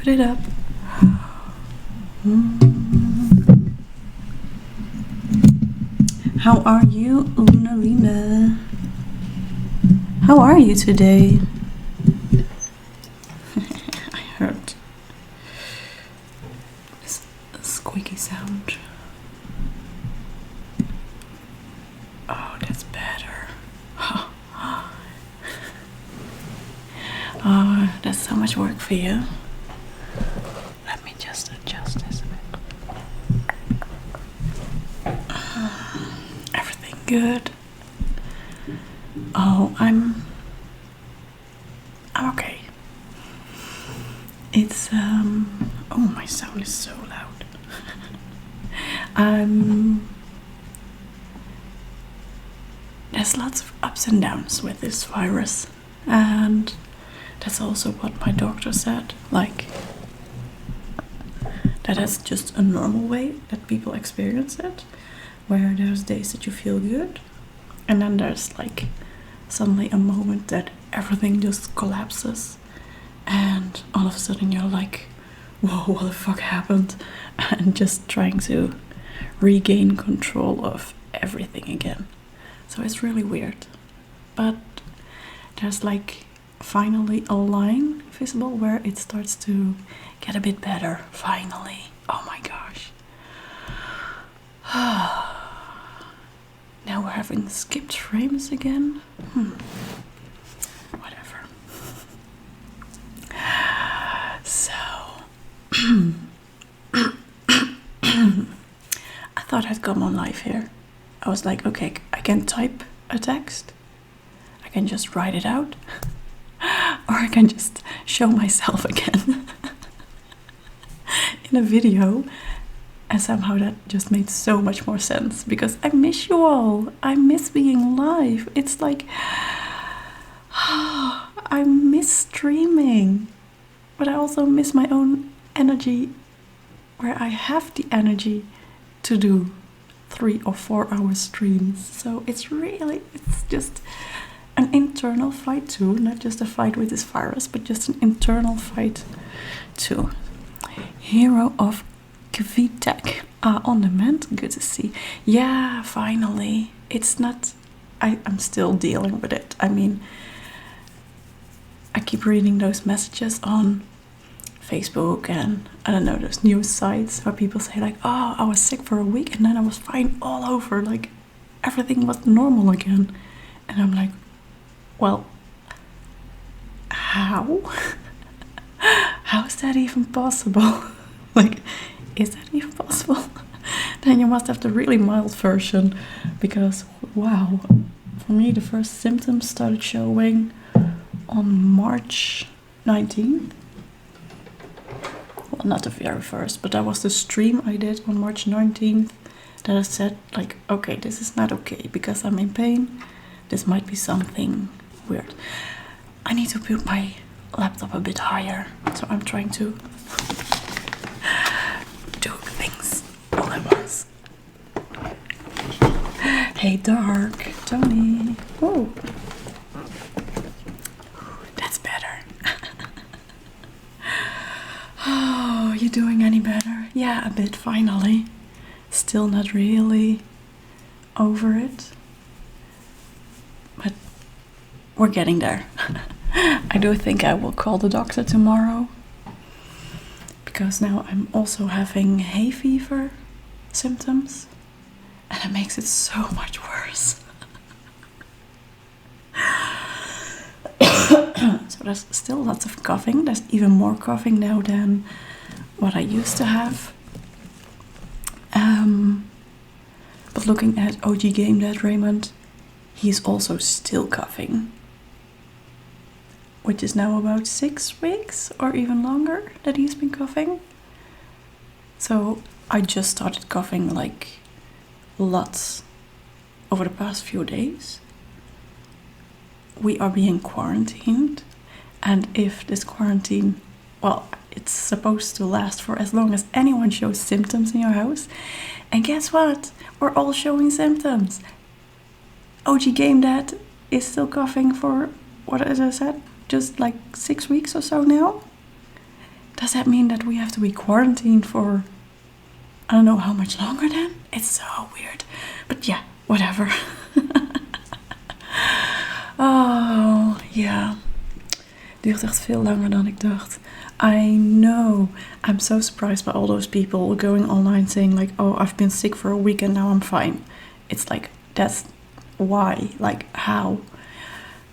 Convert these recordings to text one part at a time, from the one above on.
put it up. How are you, Lunarina? How are you today? I heard this squeaky sound. Oh, that's better. Oh, that's so much work for you. Let me just adjust this a bit. Everything good? Oh, I'm okay. It's oh, my sound is so loud. There's lots of ups and downs with this virus, and that's also what my doctor said, like that is just a normal way that people experience it, where there's days that you feel good, and then there's like suddenly a moment that everything just collapses, and all of a sudden you're like, whoa, what the fuck happened? And just trying to regain control of everything again. So it's really weird, but there's like finally a line visible where it starts to get a bit better, finally. Oh my gosh. Now we're having skipped frames again. Whatever. So I thought I'd come on live here. I was like, okay, I can type a text, I can just write it out, or I can just show myself again in a video. And somehow that just made so much more sense, because I miss you all. I miss being live. It's like, I miss streaming, but I also miss my own energy, where I have the energy to do 3 or 4 hour streams. So it's just an internal fight too, not just a fight with this virus, but just an internal fight too. Hero of Kvitek on demand, good to see. Yeah, finally. It's not, I'm still dealing with it. I mean, I keep reading those messages on Facebook and I don't know, those news sites where people say like, oh, I was sick for a week and then I was fine all over, like everything was normal again. And I'm like, well, how? How is that even possible? Like, is that even possible? Then you must have the really mild version, because wow, for me the first symptoms started showing on March 19th. Well, not the very first, but that was the stream I did on March 19th that I said like, okay, this is not okay because I'm in pain. This might be something weird. I need to put my laptop a bit higher, so I'm trying to do things all at once. Hey, Dark, Tony. Oh, that's better. Oh, you doing any better? Yeah, a bit, finally. Still not really over it, but we're getting there. I do think I will call the doctor tomorrow, because now I'm also having hay fever symptoms, and it makes it so much worse. So there's still lots of coughing. There's even more coughing now than what I used to have. But looking at OG Game Dead Raymond, he's also still coughing, which is now about 6 weeks or even longer that he's been coughing. So I just started coughing like lots over the past few days. We are being quarantined, and if this quarantine, well, it's supposed to last for as long as anyone shows symptoms in your house. And guess what? We're all showing symptoms. OG Game Dad is still coughing for, what as I said, just like 6 weeks or so now. Does that mean that we have to be quarantined for I don't know how much longer then? It's so weird. But yeah, whatever. Oh, ja. Duurt echt veel langer dan ik dacht. I know. I'm so surprised by all those people going online saying like, oh, I've been sick for a week and now I'm fine. It's like, that's why? Like, how?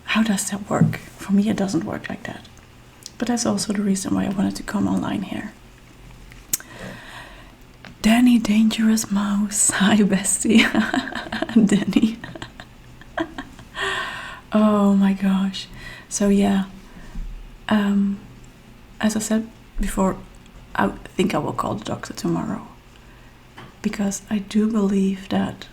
How does that work? For me, it doesn't work like that. But that's also the reason why I wanted to come online here. Danny Dangerous Mouse. Hi, bestie. Danny. Oh my gosh. So yeah. As I said before, I think I will call the doctor tomorrow. Because I do believe that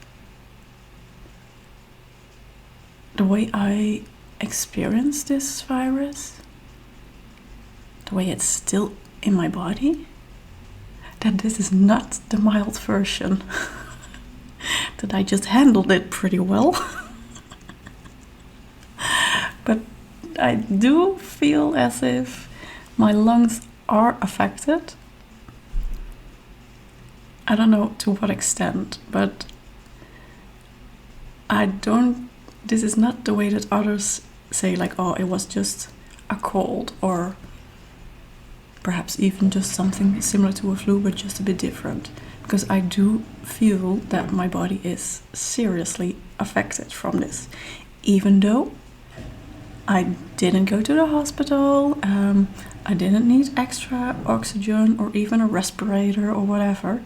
the way I experience this virus, the way it's still in my body, that this is not the mild version. That I just handled it pretty well. But I do feel as if my lungs are affected. I don't know to what extent, but this is not the way that others say like, oh, it was just a cold, or perhaps even just something similar to a flu, but just a bit different. Because I do feel that my body is seriously affected from this. Even though I didn't go to the hospital, I didn't need extra oxygen or even a respirator or whatever.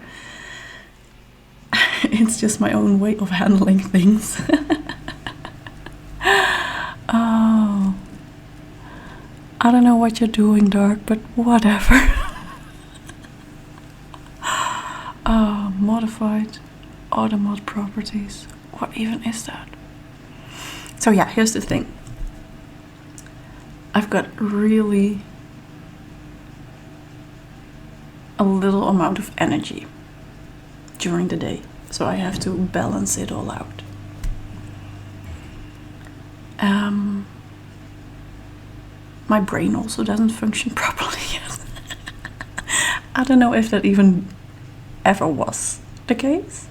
It's just my own way of handling things. Oh, I don't know what you're doing, Dark, but whatever. Modified automod properties. What even is that? So yeah, here's the thing. I've got really a little amount of energy during the day, so I have to balance it all out. My brain also doesn't function properly yet. I don't know if that even ever was the case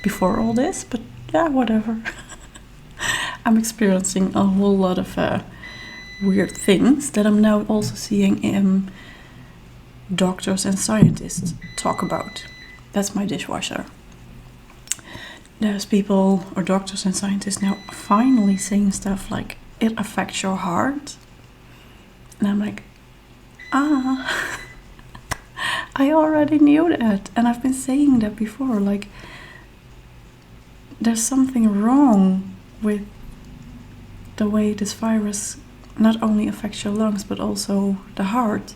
before all this, but yeah, whatever. I'm experiencing a whole lot of weird things that I'm now also seeing doctors and scientists talk about. That's my dishwasher. There's people or doctors and scientists now finally saying stuff like, it affects your heart. And I'm like, I already knew that. And I've been saying that before. Like, there's something wrong with the way this virus not only affects your lungs, but also the heart.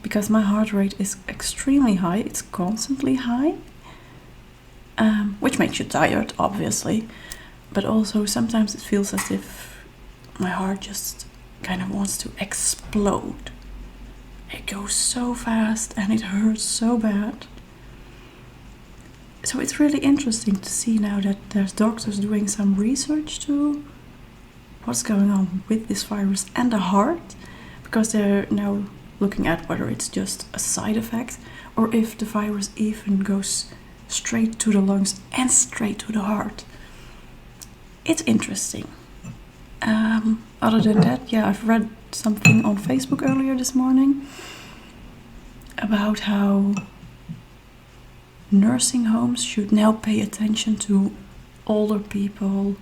Because my heart rate is extremely high. It's constantly high. Which makes you tired, obviously. But also sometimes it feels as if my heart just kind of wants to explode. It goes so fast and it hurts so bad. So it's really interesting to see now that there's doctors doing some research to what's going on with this virus and the heart, because they're now looking at whether it's just a side effect or if the virus even goes straight to the lungs and straight to the heart. It's interesting. Other than that, yeah, I've read something on Facebook earlier this morning about how nursing homes should now pay attention to older people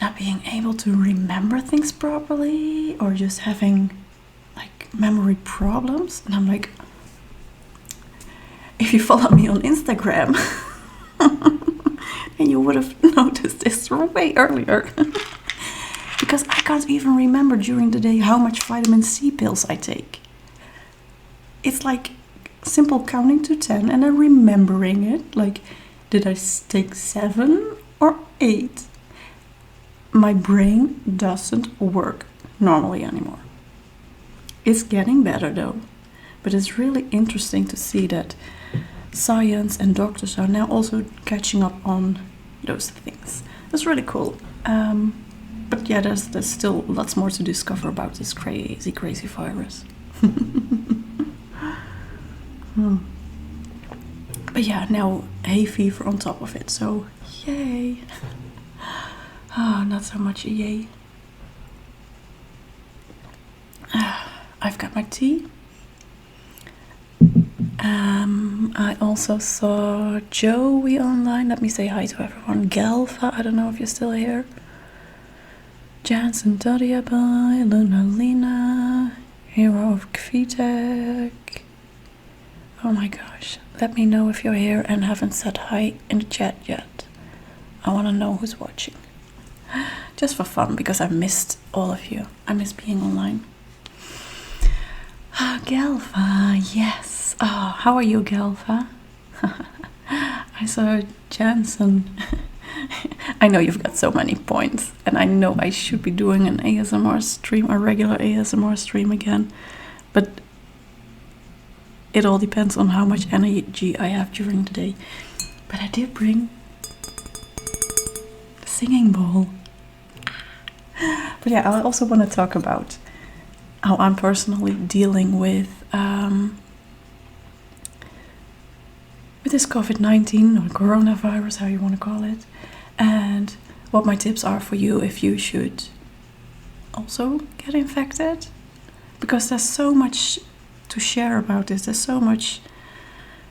not being able to remember things properly or just having like memory problems. And I'm like, if you follow me on Instagram, then you would have noticed this way earlier. Because I can't even remember during the day how much vitamin C pills I take. It's like simple counting to 10 and then remembering it. Like, did I take 7 or 8? My brain doesn't work normally anymore. It's getting better though. But it's really interesting to see that science and doctors are now also catching up on those things. That's really cool. But yeah, there's still lots more to discover about this crazy virus. But yeah, now hay fever on top of it, so yay. Not so much yay. I've got my tea. I also saw Joey online. Let me say hi to everyone. Galva, I don't know if you're still here. Jansen, Daria Boy, Luna Lena, Hero of Kvitek. Oh my gosh. Let me know if you're here and haven't said hi in the chat yet. I want to know who's watching. Just for fun, because I missed all of you. I miss being online. Galva, yes. How are you, Galva? I saw Jansen. I know you've got so many points, and I know I should be doing an ASMR stream, a regular ASMR stream again, but it all depends on how much energy I have during the day. But I did bring the singing bowl. But yeah, I also want to talk about how I'm personally dealing with this COVID-19 or coronavirus, how you want to call it, and what my tips are for you if you should also get infected. Because there's so much to share about this. There's so much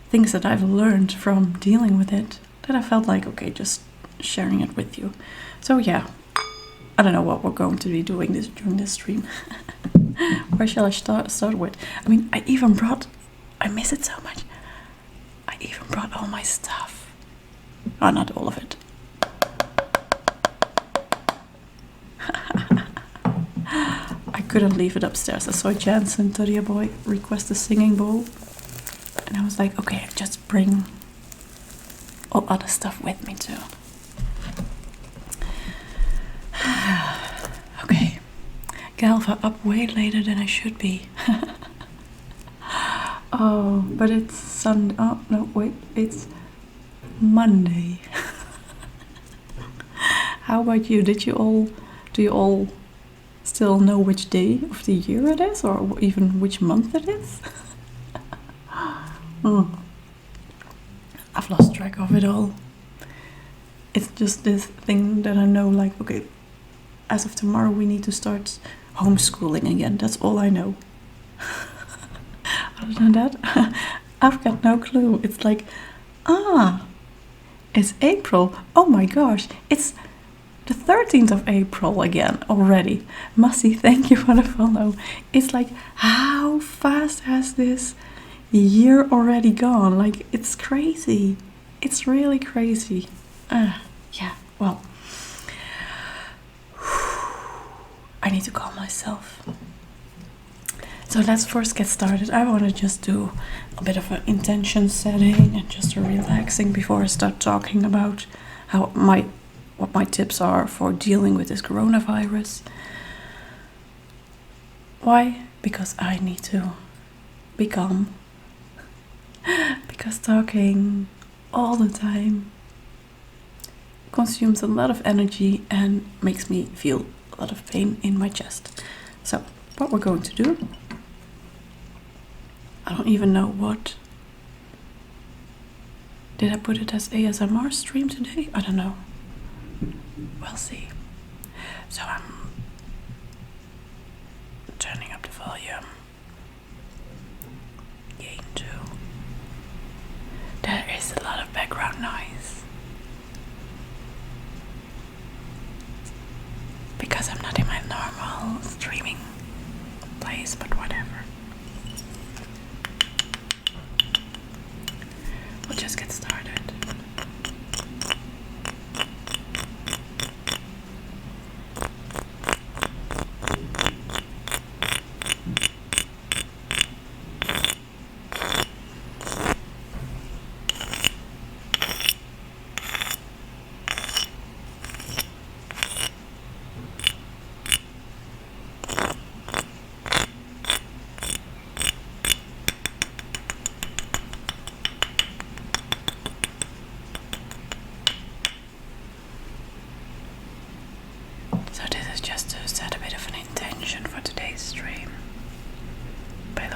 things that I've learned from dealing with it that I felt like, okay, just sharing it with you. So yeah, I don't know what we're going to be doing during this stream. Where shall I start with? I mean, I miss it so much. I even brought all my stuff. Oh, not all of it. I couldn't leave it upstairs. I saw Jansen, Toria Boy, request a singing bowl. And I was like, okay, just bring all other stuff with me too. Okay. Galva, up way later than I should be. Oh, but it's Sunday. Oh, no, wait. It's Monday. How about you? Do you all still know which day of the year it is, or even which month it is? I've lost track of it all. It's just this thing that I know, like, okay, as of tomorrow we need to start homeschooling again. That's all I know. Other than that, I've got no clue. It's like, it's April. Oh my gosh, it's the 13th of April again already. Mussy, thank you for the follow. It's like, how fast has this year already gone? Like, it's crazy. It's really crazy. Yeah, well, I need to calm myself. So let's first get started. I want to just do a bit of an intention setting and just a relaxing before I start talking about what my tips are for dealing with this coronavirus. Why? Because I need to be calm. Because talking all the time consumes a lot of energy and makes me feel a lot of pain in my chest. So what we're going to do, I don't even know what. Did I put it as ASMR stream today? I don't know. We'll see. So I'm turning up the volume. Gain 2. There is a lot of background noise. Because I'm not in my normal streaming place, but whatever. We'll just get started.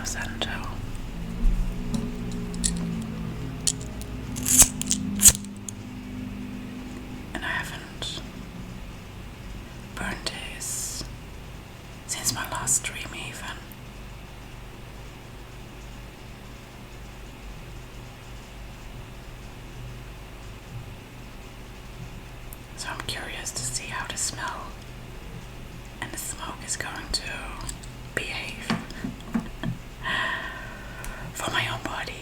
center. And I haven't burned this since my last stream even. So I'm curious to see how the smell and the smoke is going to behave for my own body.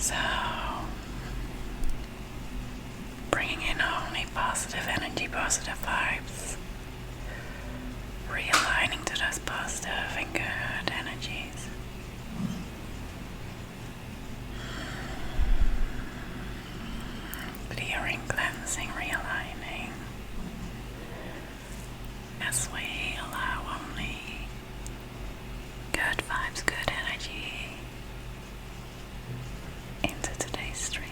So, bringing in only positive energy, positive vibes, realigning to those positive and good energies. Clearing, cleansing, realigning as we allow only good vibes, good energy into today's stream.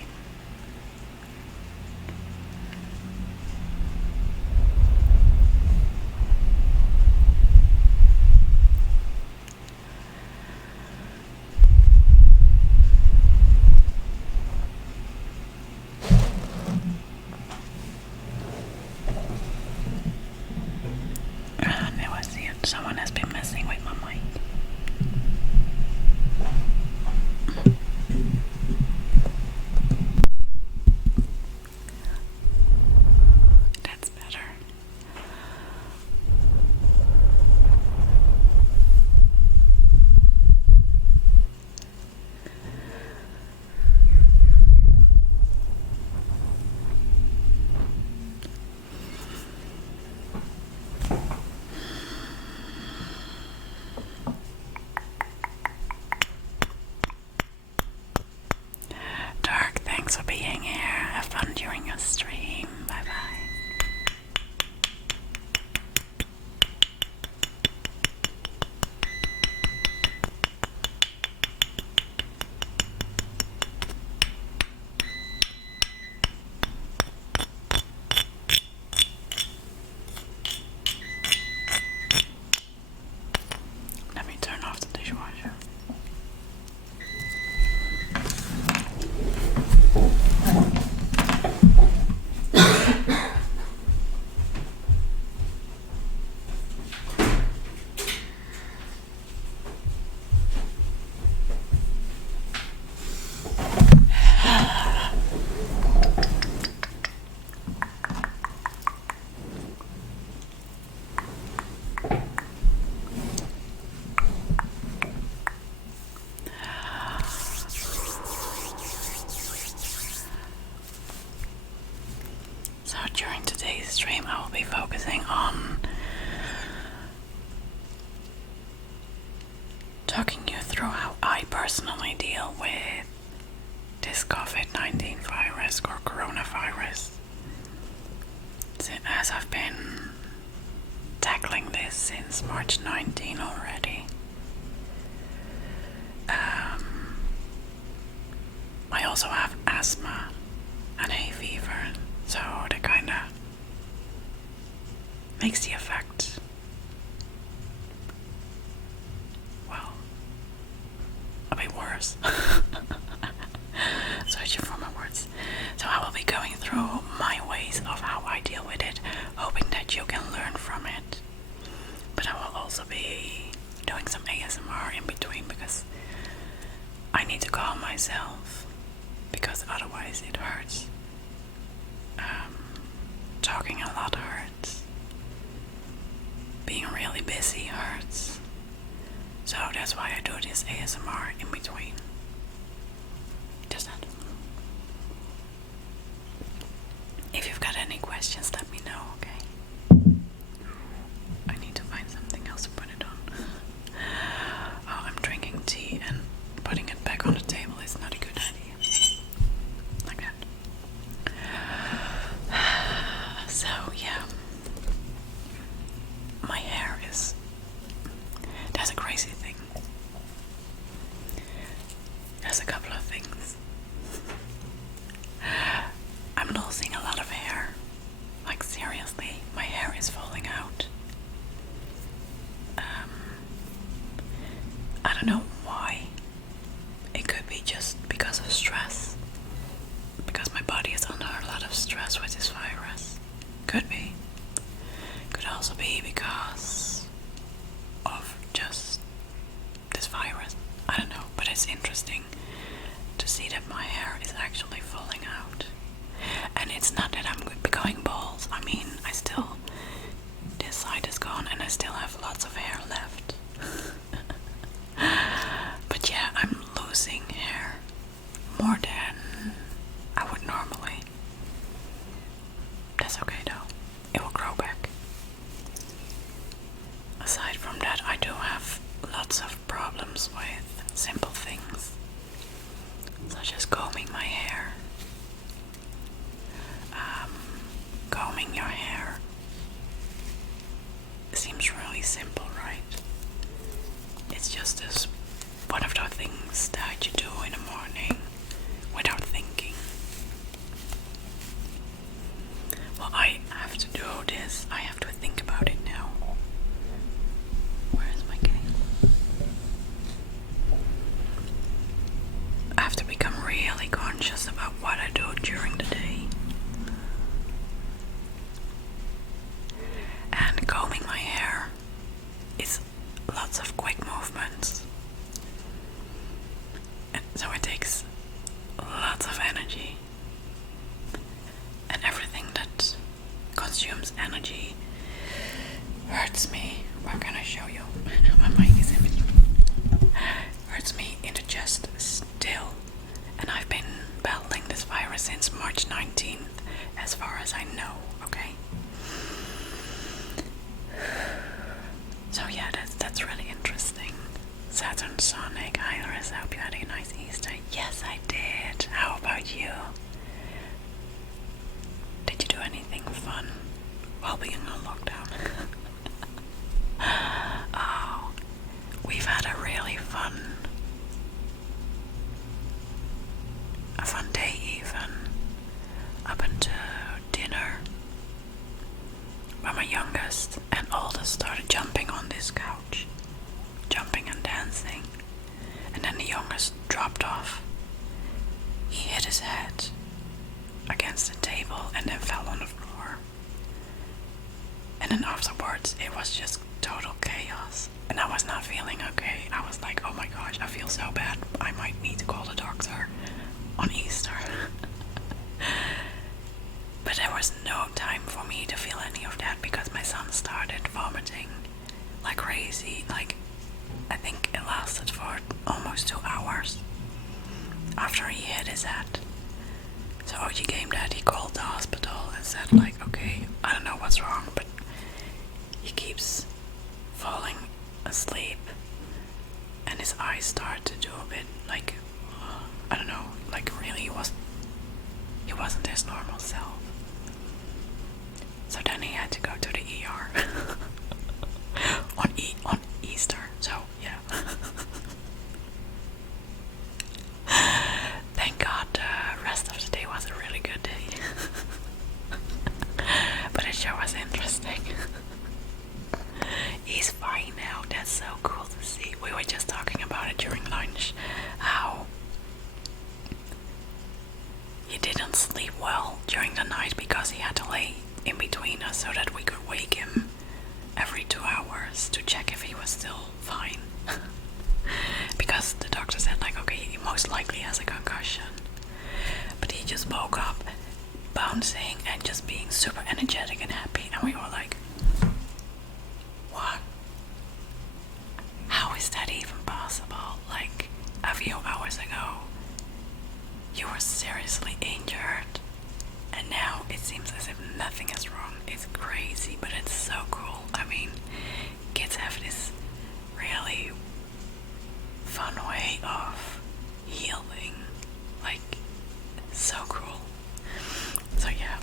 Now I see it. Someone has been messing with my mic. That's better. Dark, thanks for being here. Have fun during your stream. Bye bye. Let me turn off the dishwasher. So during today's stream, I will be focusing on talking you through how I personally deal with this Covid-19 virus or coronavirus. As I've been tackling this since March 19 already. I also have asthma and hay fever, so that kind of makes the effect, well, a bit worse. Searching for my words. So I will be going through my ways of how I deal with it, hoping that you can learn from it. But I will also be doing some ASMR in between because I need to calm myself, because otherwise it hurts. Talking a lot hurts. Being really busy hurts. So that's why I do this ASMR in between. Just that. If you've got any questions, let me know, okay? I need to find something else to put it on. Oh, I'm drinking tea and putting it back on the table is not a good idea. don't know why. It could be just because of stress. Because my body is under a lot of stress with this virus. Could be. Could also be because of just this virus. I don't know, but it's interesting to see that my hair is actually falling out. And it's not that I'm becoming bald. I mean, this side is gone and I still have lots of hair left. But yeah, I'm losing hair more than I would normally. That's okay though. It will grow back. Aside from that, I do have lots of problems with simple things, such as combing my hair. Combing your hair seems really simple, right? It's just one of those things that you do in the morning without thinking. Well, I have to do this. I have to think about it now. Where is my cane? I have to become really conscious about what I do during the day. And combing my hair is lots of quick movements. And so it takes lots of energy. And everything that consumes energy hurts me. Where can I show you? My mic is in between. Hurts me in the chest still. And I've been battling this virus since March 19th, as far as I know, okay? So yeah, that's really interesting. Saturn Sonic, hi Larissa, I hope you had a nice Easter. Yes, I did. How about you? Did you do anything fun while being on lockdown? Oh, we've had a really fun day even, up until dinner, where my youngest and oldest started jumping on this couch, jumping and dancing, and then the youngest dropped off. He hit his head against the table and then fell on the floor. And then afterwards it was just total chaos, and I was not feeling okay. I was like, oh my gosh, I feel so bad, I might need to call the doctor on Easter. But there was no time for me to feel any of that because my son started vomiting like crazy. Like, I think it lasted for almost 2 hours after he hit his head. So OG came that he called the hospital and said like, okay, I don't know what's wrong, but he keeps falling asleep and his eyes start to do a bit like, I don't know, like really he wasn't his normal self. So then he had to go to the ER on Easter. So yeah. Thank God the rest of the day was a really good day. But it sure was interesting. He's fine now. That's so cool to see. We were just talking about it during lunch. How he didn't sleep well during the night because he had to lay in between us so that we could wake him every 2 hours to check if he was still fine. Because the doctor said like, okay, he most likely has a concussion. But he just woke up bouncing and just being super energetic and happy, and we were like, what? How is that even possible? Like, a few hours ago you were seriously injured, and now it seems as if nothing is wrong. It's crazy, but it's so cool. I mean, kids have this really fun way of healing. Like, so cool. So yeah.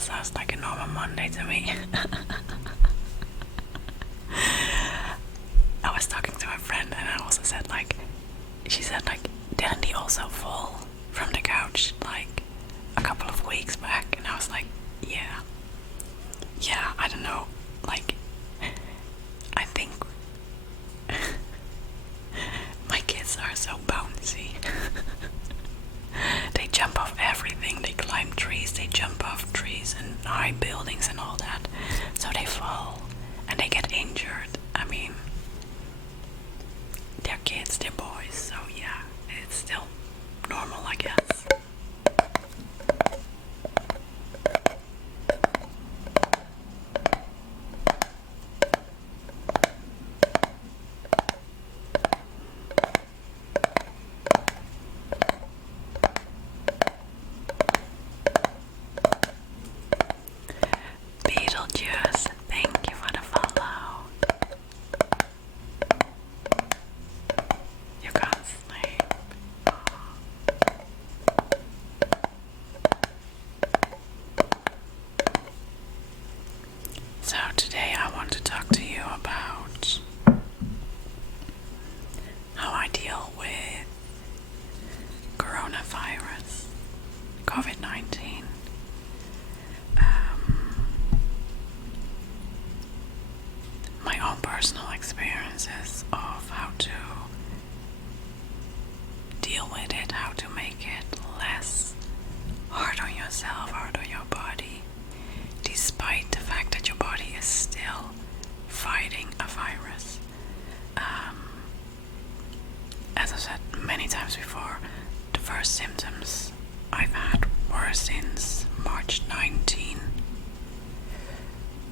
sounds like a normal Monday to me. I was talking to a friend and I also said like, she said like, didn't he also fall from the couch like a couple of weeks back? And I was like, yeah, I don't know, like, I think my kids are so bouncy. They jump off everything, they climb trees, they jump off trees and high buildings and all that, so they fall and they get injured. I mean, they're kids, they're boys, so yeah, it's still normal, I guess. Beetlejuice, thank you for the follow. You can't sleep. So today I want to talk to you about how I deal with coronavirus, Covid19. My own personal experiences of how to deal with it, how to make it less hard on yourself, hard on your body, despite the fact that your body is still fighting a virus. As I've said many times before, the first symptoms I've had were since March 19.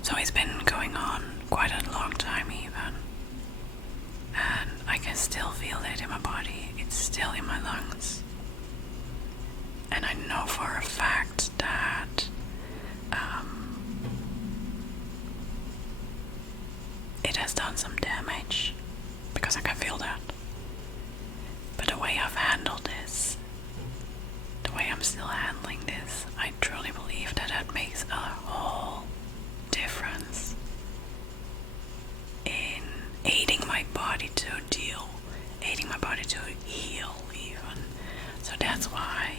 So it's been going on quite a long time even. And I can still feel it in my body. It's still in my lungs. And I know for a fact that it has done some damage, because I can feel that. But the way I've handled this, the way I'm still handling this, I truly believe that that makes a whole difference in aiding my body to deal, aiding my body to heal even. So that's why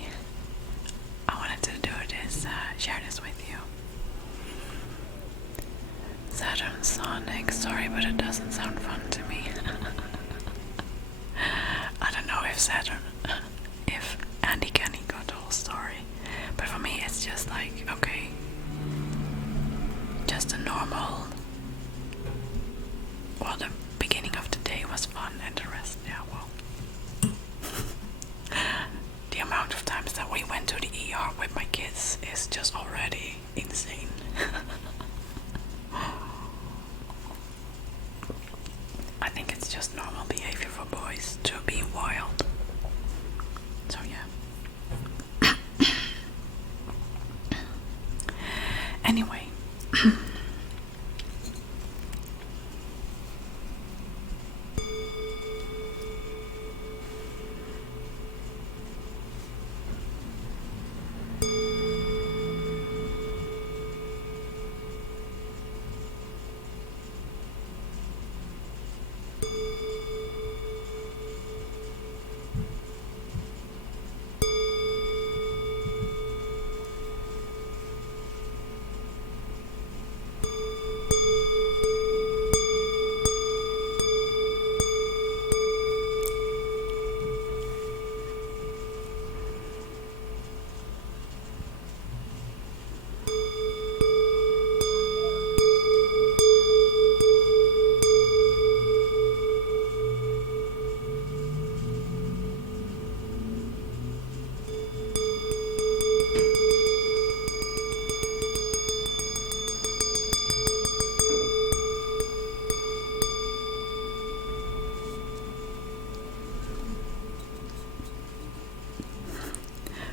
I wanted to do this, share this with you. Saturn Sonic, sorry, but it doesn't sound fun to me. I don't know if Andy Kenny got the whole story, but for me it's just like, okay, just a normal, well, the beginning of the day was fun and the rest, yeah, well, the amount of times that we went to the ER with my kids is just already insane. I think it's just normal behavior for boys to be wild. So yeah. Anyway.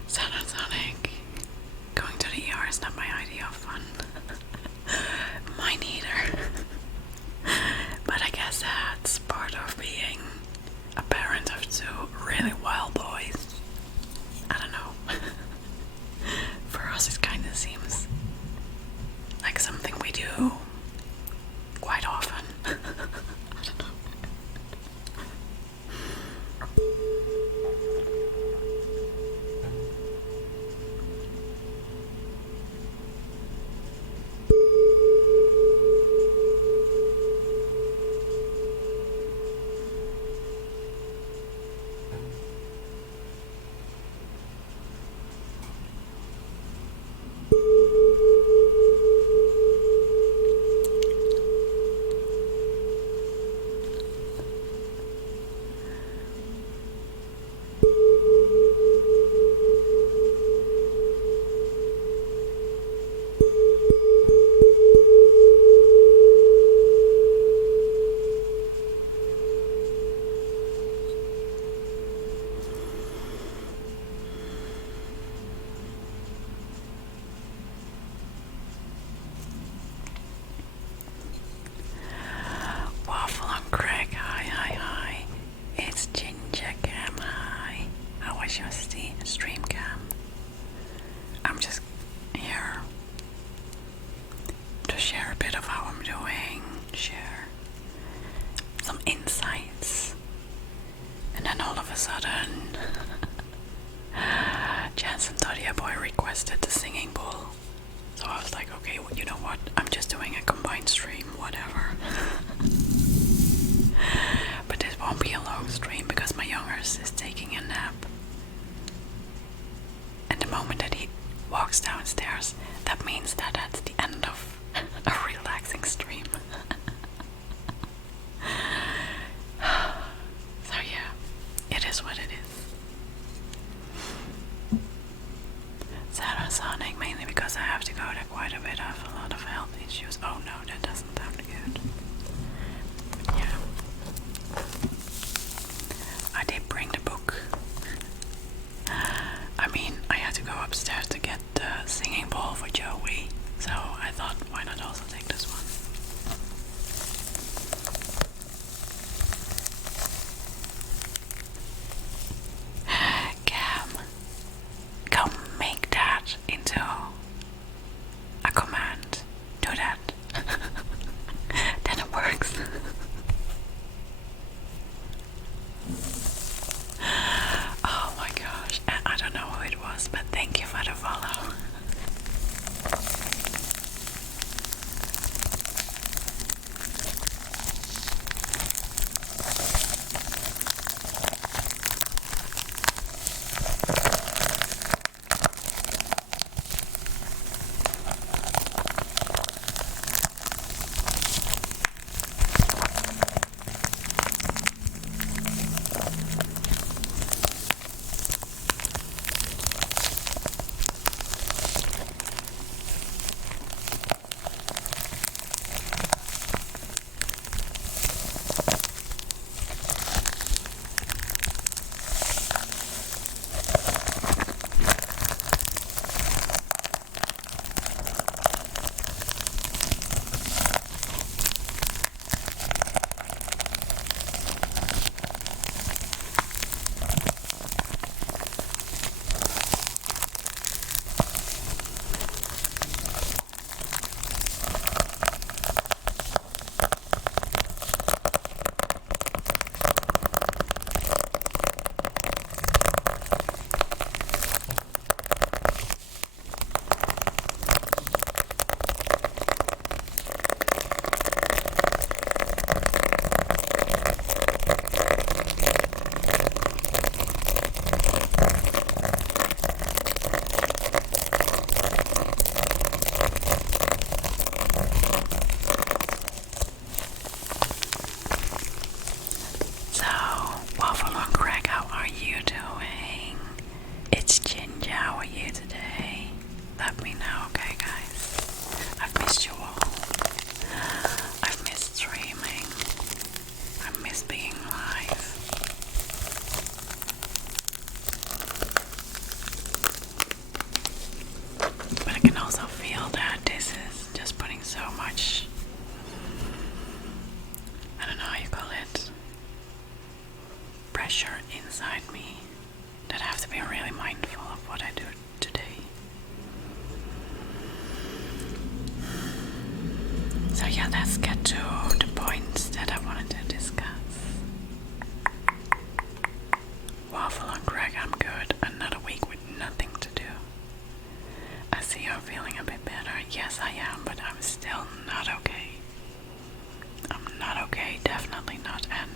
Sonic, going to the ER is not my idea of fun. Mine either. But I guess that's part of being a parent of two really wild boys. I don't know. For us it kind of seems night stream, whatever. But this won't be a long stream because my youngest is taking a nap. And the moment that he walks downstairs, that means that that's the end of a relaxing stream. So yeah, it is what it is. Sonic mainly because I have to go to quite a bit of a lot of health issues. Oh no, that doesn't sound good. Yeah. I did bring the book. I mean, I had to go upstairs to get the singing bowl for Joey, so I thought, why not also take this one? Cam, go make that into a command. Do that. Then it works. Oh my gosh, I don't know who it was, but thank you for the follow. Inside me that I have to be really mindful of what I do today. So yeah, let's get to the points that I wanted to discuss. Waffle on Greg, I'm good. Another week with nothing to do. I see you're feeling a bit better. Yes, I am, but I'm still not okay. I'm not okay, definitely not. And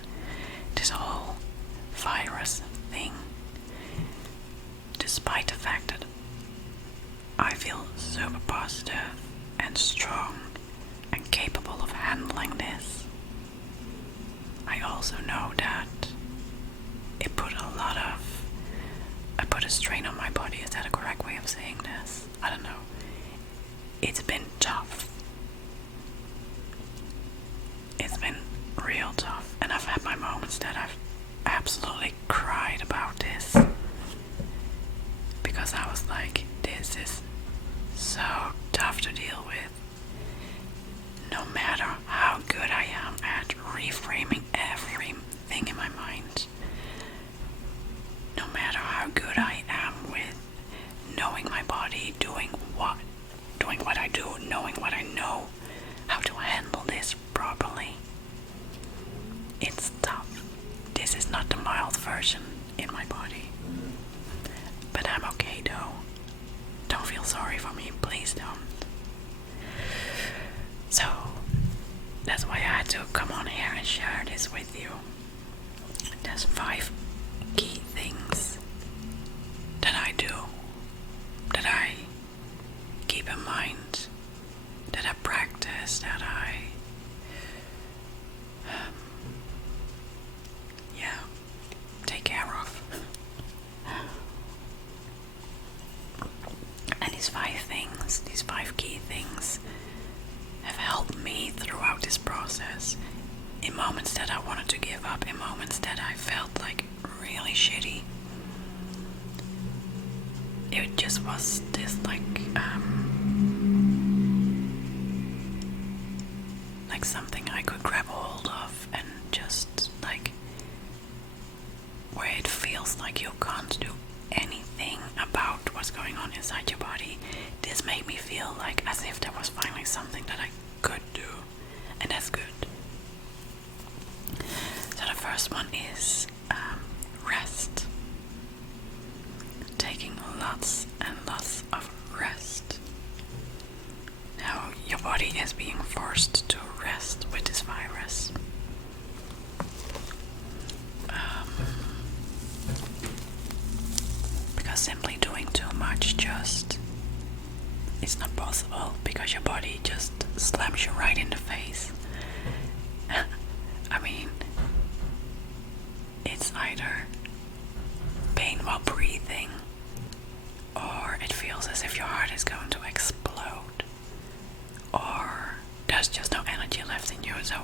this whole virus thing, despite the fact that I feel super positive and strong and capable of handling this, I also know that it put a strain on my body. Is that a correct way of saying this? I don't know. It's been tough. It's been real tough, and I've had my moments that I've absolutely cried about this, because I was like, this is so tough to deal with. No matter how good I am at reframing everything in my mind, no matter how good I am with knowing my body, doing what I do, knowing what I know, how to handle this properly, it's tough. This is not the mild version in my body. But I'm okay though. Don't feel sorry for me, please don't. So, wanted to come on here and share this with you. There's 5 key things that I do, that I keep in mind, that I practice, that I take care of. And these 5 key things have helped me throughout this process. In moments that I wanted to give up, in moments that I felt like really shitty. It just was this like something I could grab a hold of, and just like where it feels like you can't do anything about what's going on inside your body. This made me feel like as if there was finally something that I could do, and that's good. So the first one is rest. Taking lots and lots of rest. Now your body is being forced to rest with this virus. Because simply doing too much it's not possible, because your body just slaps you right in the face. I mean, it's either pain while breathing, or it feels as if your heart is going to explode, or there's just no energy left in you, so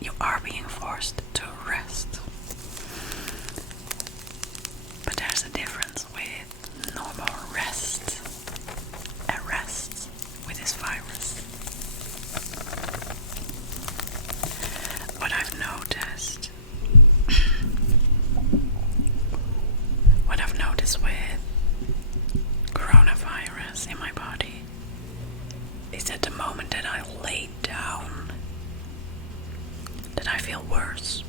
you are being forced to rest. But there's a difference with normal rest and rest with this virus. What I've noticed with coronavirus in my body is that the moment that I lay down, that I feel worse.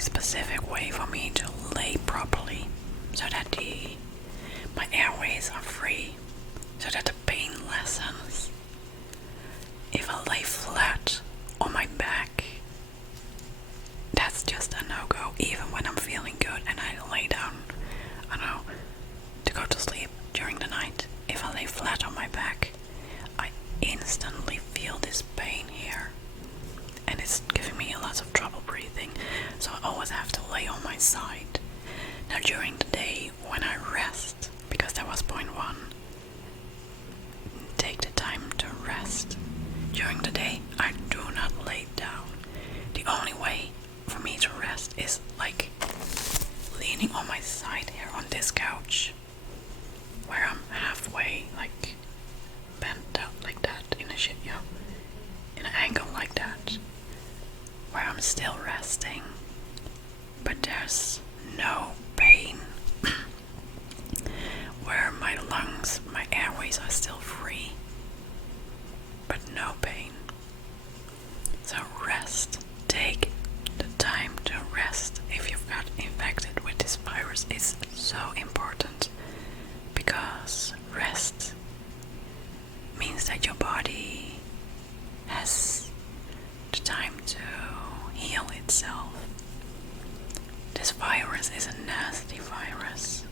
Specific way for me to lay properly, so that my airways are free, so that the pain lessens. If I lay flat on my back, that's just a no-go. Even when I'm feeling good and I lay down, I don't know, to go to sleep during the night, if I lay flat on my back, I instantly feel this pain here, and it's giving me a lot of trouble breathing. So I always have to lay on my side. Now during the day when I rest, because that was point 1, take the time to rest. During the day I do not lay down. The only way for me to rest is like leaning on my side here on this couch, where I'm halfway like bent out like that in an angle like that, where I'm still resting. But there's no pain, where my lungs, my airways are still free, but no pain. So rest. Take the time to rest if you've got infected with this virus. It's so important, because rest means that your body has the time to heal itself. This virus is a nasty virus,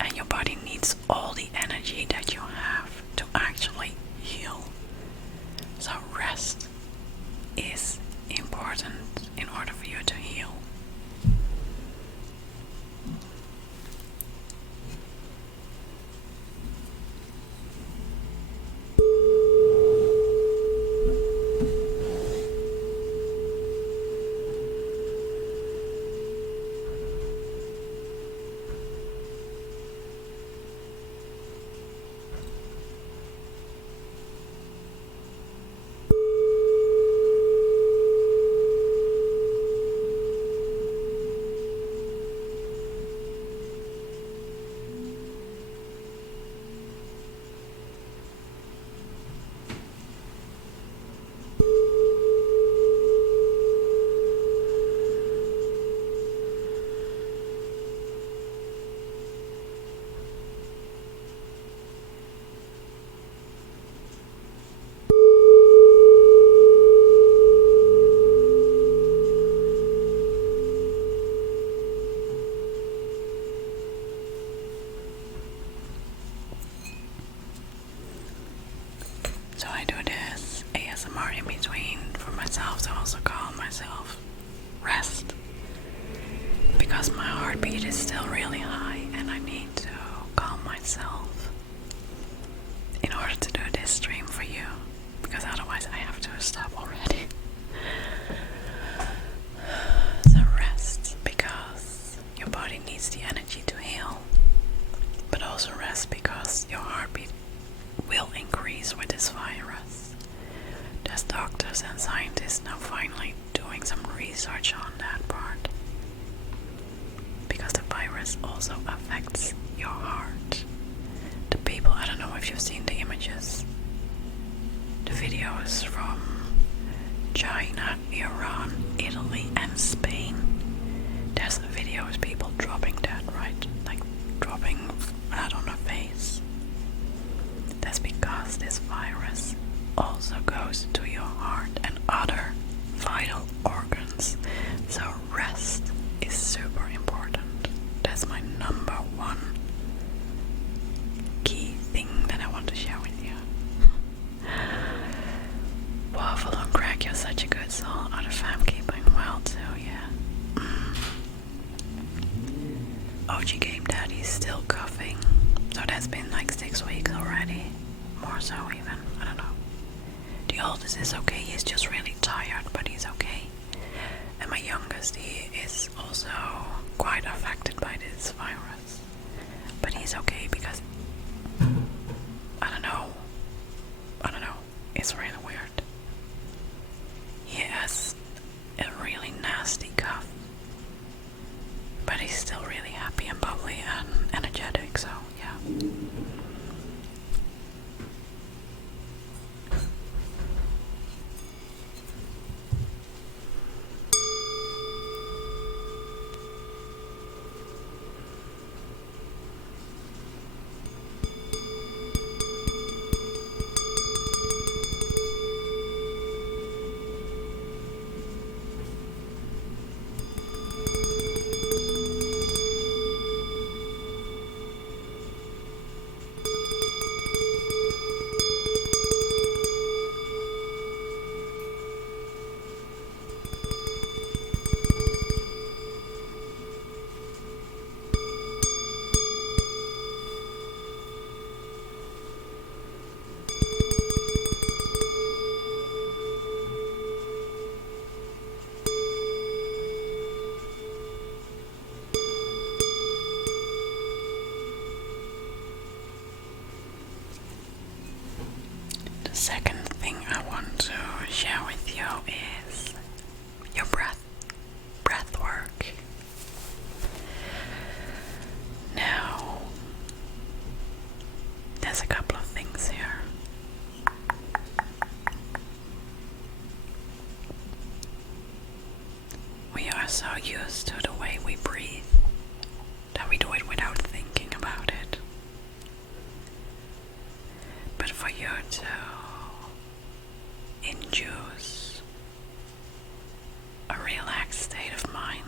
and your body needs all the energy that you have to actually heal. So rest is important in order for you to heal. myself to also calm myself, rest, because my heartbeat is still really high and I need to calm myself in order to do this stream for you, because otherwise I have to stop already. So rest, because your body needs the energy to heal, but also rest because your heartbeat will increase with this virus. There's doctors and scientists now finally doing some research on that part, because the virus also affects your heart. The people, I don't know if you've seen the images, the videos from China, Iran, Italy and Spain. There's videos people dropping dead, right? Like dropping flat on their face. That's because this virus also goes to your heart and other vital organs. So rest is super important. That's my number one key thing that I want to share with you. Waffle and Crack, you're such a good soul. Other fam keeping well too, yeah. OG Game Daddy's still coughing. So that's been like 6 weeks already. More so even, I don't know. The oldest is okay, he's just really tired, but he's okay. And my youngest, he is also quite affected by this virus. But he's okay because, I don't know, it's really weird. He has a really nasty cough, but he's still really happy and bubbly and energetic, so yeah. The second thing I want to share with you is your breath work. Now, there's a couple of things here. We are so used to the way we breathe that we do it without thinking about it. But for you to induce a relaxed state of mind,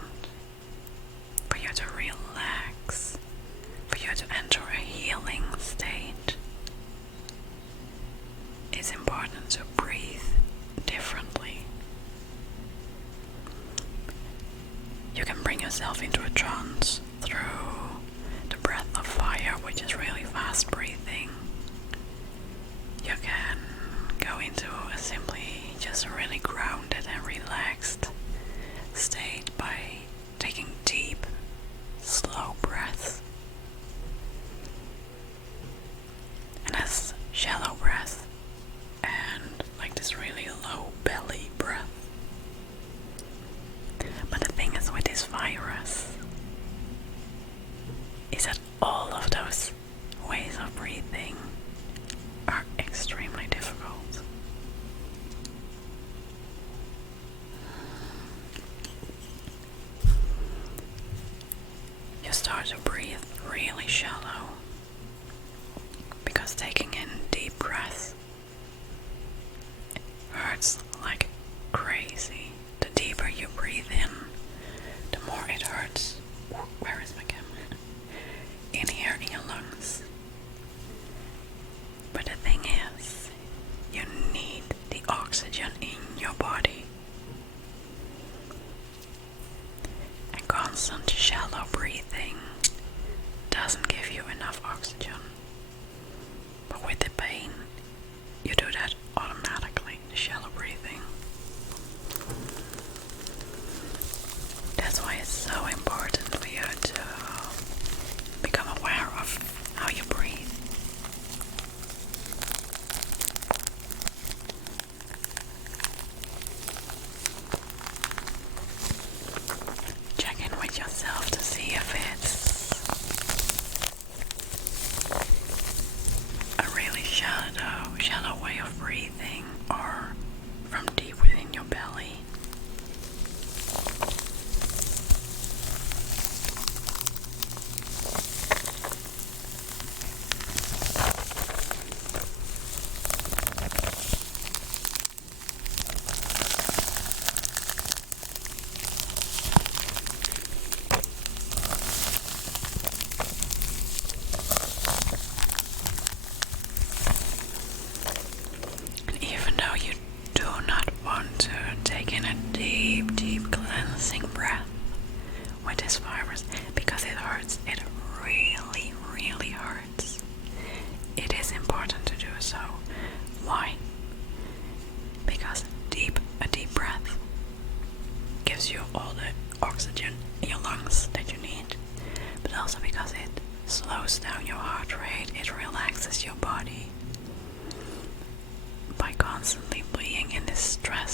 for you to relax, for you to enter a healing state, it's important to breathe differently. You can bring yourself into a trance through the breath of fire, which is really fast breathing. You can go into a simply just a really grounded and relaxed state by taking deep, slow breaths. And that's shallow breath and like this really low belly breath. But the thing is with this virus is that all of those ways of breathing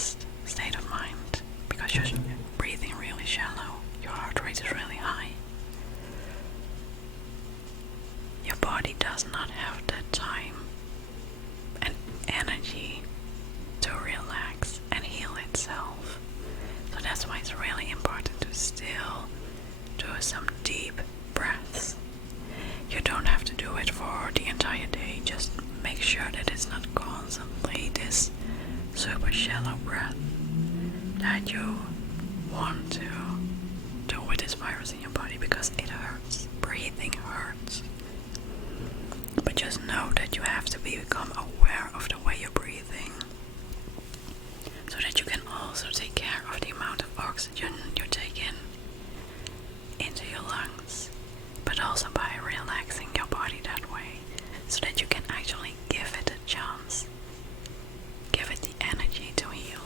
relaxed state of mind because you're breathing really shallow, your heart rate is really high. Your body does not have the time and energy to relax and heal itself. So that's why it's really important to still do some deep breaths. You don't have to do it for the entire day, just make sure that it's not constantly this super shallow breath that you want to do with this virus in your body, because it hurts. Breathing hurts. But just know that you have to become aware of the way you're breathing, so that you can also take care of the amount of oxygen you take in into your lungs, but also by relaxing your body that way, so that you can actually give it a chance, give it the energy to heal.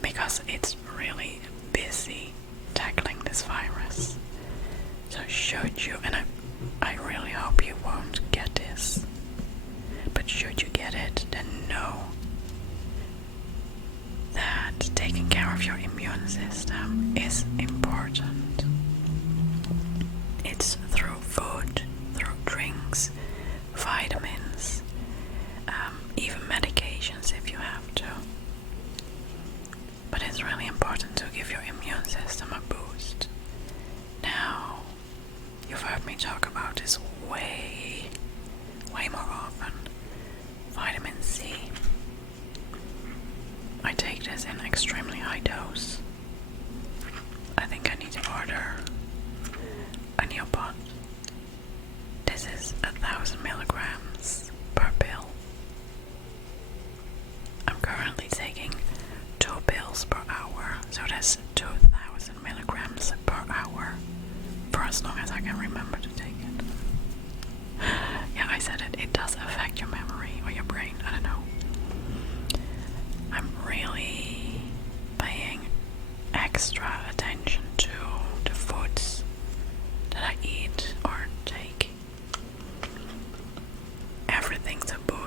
Because it's really busy tackling this virus. So should you, and I really hope you won't get this, but should you get it, then know that taking care of your immune system is important. It's through food, through drinks, vitamins, even medications if you have to. But it's really important to give your immune system a boost. Now, you've heard me talk about this way more often. Vitamin C. I take this in extremely high dose. I think I need to order a new pot. This is 1,000 milligrams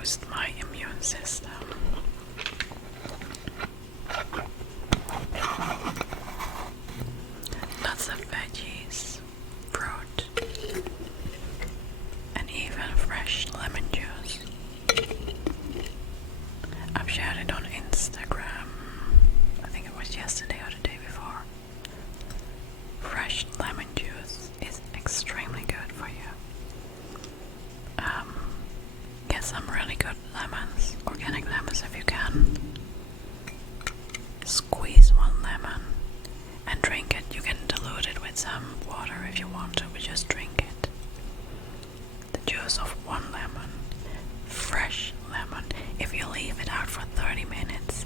boost my immune system. Lots of veggies, fruit, and even fresh lemon juice. I've shared it on Instagram. I think it was yesterday or the day before. Fresh lemon juice is extremely good for you. Get some really good lemons, organic lemons if you can. Squeeze one lemon and drink it. You can dilute it with some water if you want to, but just drink it. The juice of one lemon, fresh lemon. If you leave it out for 30 minutes,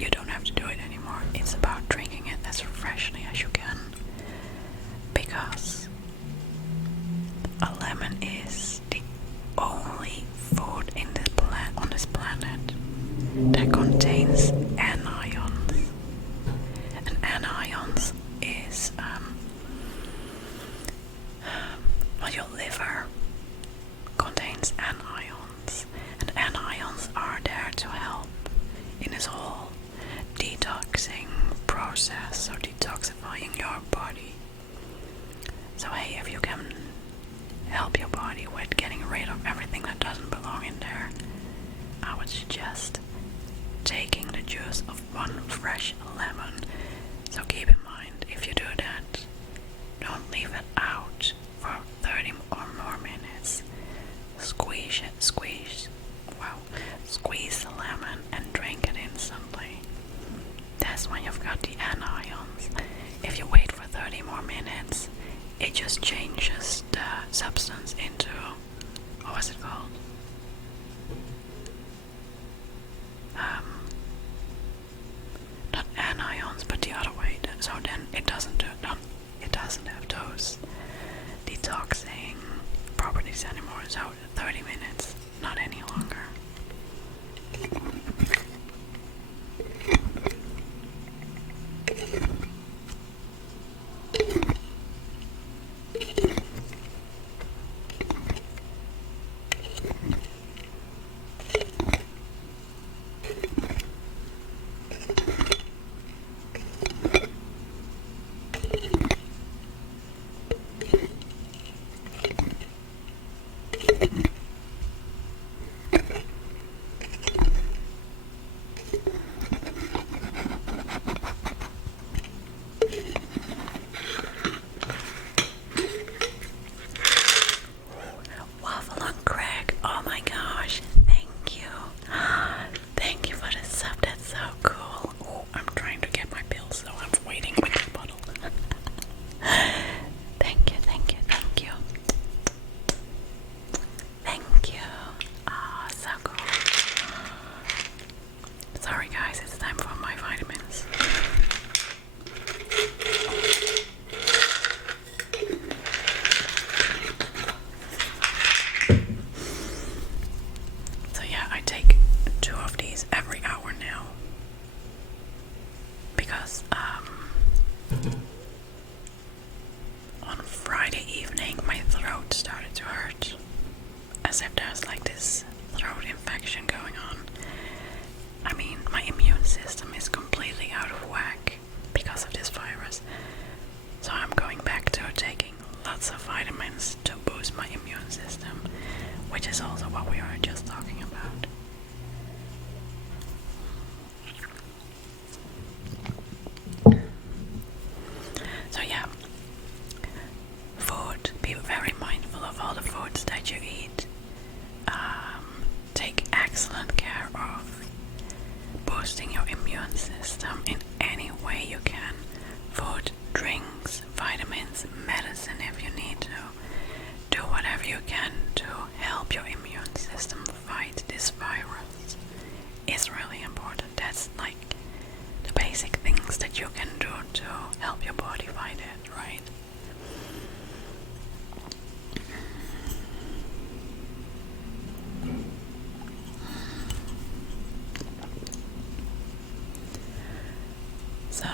you don't have to do it anymore. It's about drinking it as freshly as you can. Because a lemon is the only food on this planet that contains anions. And anions is your liver contains anions, and anions are there to help in this whole detoxing process, so detoxifying your body. So hey, if you can help your body with getting rid of everything that doesn't belong in there, I would suggest taking the juice of one fresh lemon. So keep in mind, if you do that, don't leave it out for 30 or more minutes. Squeeze the lemon and drink it instantly. That's when you've got the anions. If you wait for 30 more minutes, it just changes the substance into, what was it called? Not anions, but the other way. So then it doesn't have those detoxing properties anymore. So 30 minutes, not any longer. As if there's like this throat infection going on. I mean, my immune system is completely out of whack because of this virus. So I'm going back to taking lots of vitamins to boost my immune system, which is also what we were just talking about. So yeah, food, be very mindful of all the foods that you eat. Take excellent care of boosting your immune system in any way you can. Food, drinks, vitamins, medicine if you need to. Do whatever you can to help your immune system fight this virus. It's really important. That's like the basic things that you can do to help your body fight it, right? So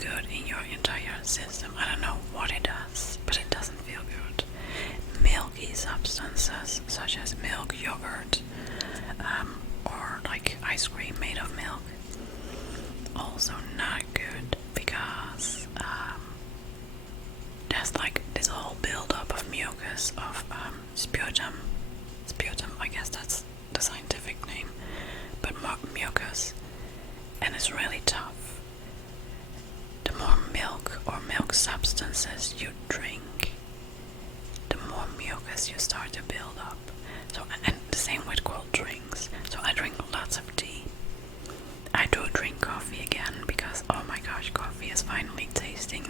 good in your entire system. I don't know what it does, but it doesn't feel good. Milky substances such as milk, yogurt, or like ice cream made of milk, also not good because there's like this whole buildup of mucus, of sputum, I guess that's the scientific name, but mucus, and it's really tough. The more milk or milk substances you drink, the more mucus you start to build up. So, and the same with cold drinks. So I drink lots of tea. I do drink coffee again because, oh my gosh, coffee is finally tasting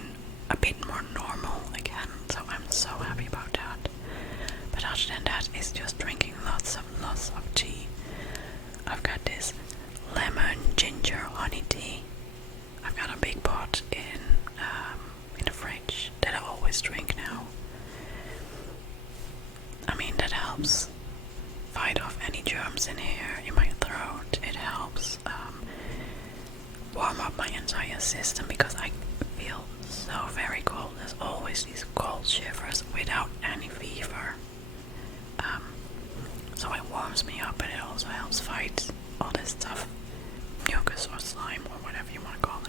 a bit more normal again. So I'm so happy about that. But other than that, it's just drinking lots of tea. I've got this lemon, ginger, honey tea. I've got a big pot in the fridge that I always drink now. I mean, that helps fight off any germs in here, in my throat. It helps warm up my entire system because I feel so very cold. There's always these cold shivers without any fever. So it warms me up, and it also helps fight all this stuff, mucus or slime or whatever you want to call it.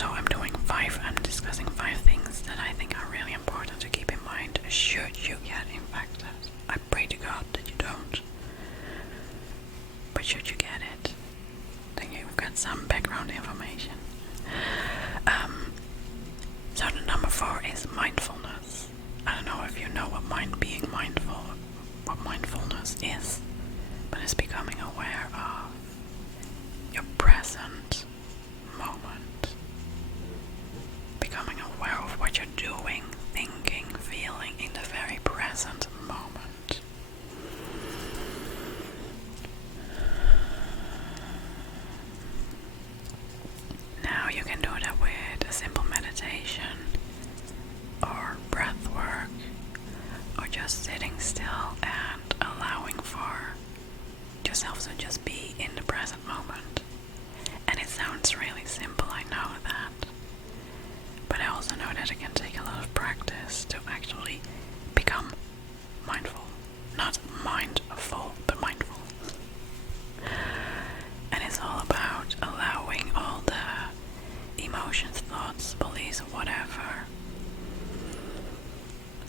I'm discussing 5 things that I think are really important to keep in mind should you get infected. I pray to God that you don't. But should you get it, then you've got some background information. So the number 4 is mindfulness. I don't know if you know what what mindfulness is, but it's becoming aware of your present moment. Becoming aware of what you're doing, thinking, feeling in the very present moment. Now you can do that with a simple meditation or breath work or just sitting still and allowing for yourself to just be in the present moment. And it sounds really simple, I know that. But I also know that it can take a lot of practice to actually become mindful. Not mindful, but mindful. And it's all about allowing all the emotions, thoughts, beliefs, whatever,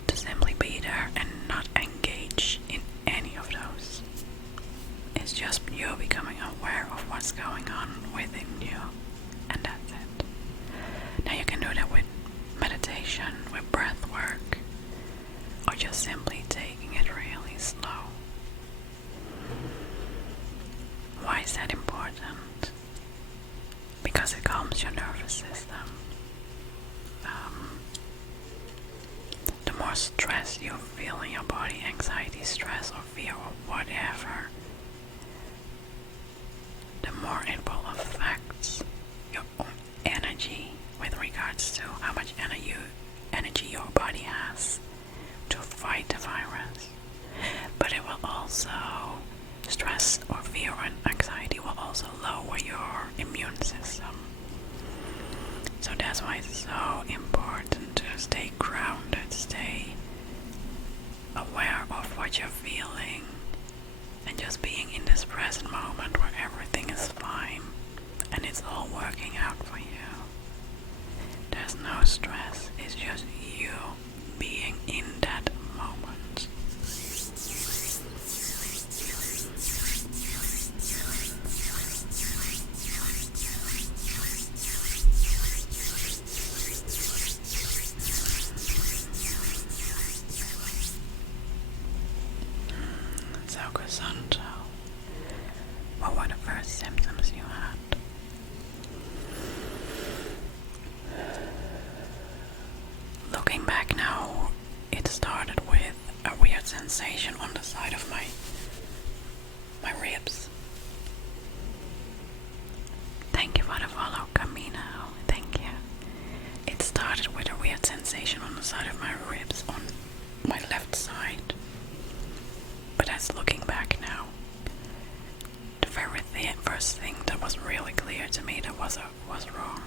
to simply be there and not engage in any of those. It's just you becoming aware of what's going on within you, and that's it. Now you can do that with meditation, with breath work, or just simply taking it really slow. Why is that important? Because it calms your nervous system. The more stress you feel in your body, anxiety, stress, or fear, or whatever, the more it will affect your own energy with regards to how much energy your body has to fight the virus. But it will also, stress or fear and anxiety will also lower your immune system. So that's why it's so important to stay grounded, stay aware of what you're feeling, and just being in this present moment where everything is fine and it's all working out for you. There's no stress, it's just you being in that moment. So, Cassandra, what were the first symptoms you had? Looking back now, it started with a weird sensation on the side of my ribs. Thank you for the follow, Camino. Thank you. It started with a weird sensation on the side of my ribs on my left side. But that's looking back now. The very first thing that was really clear to me that was wrong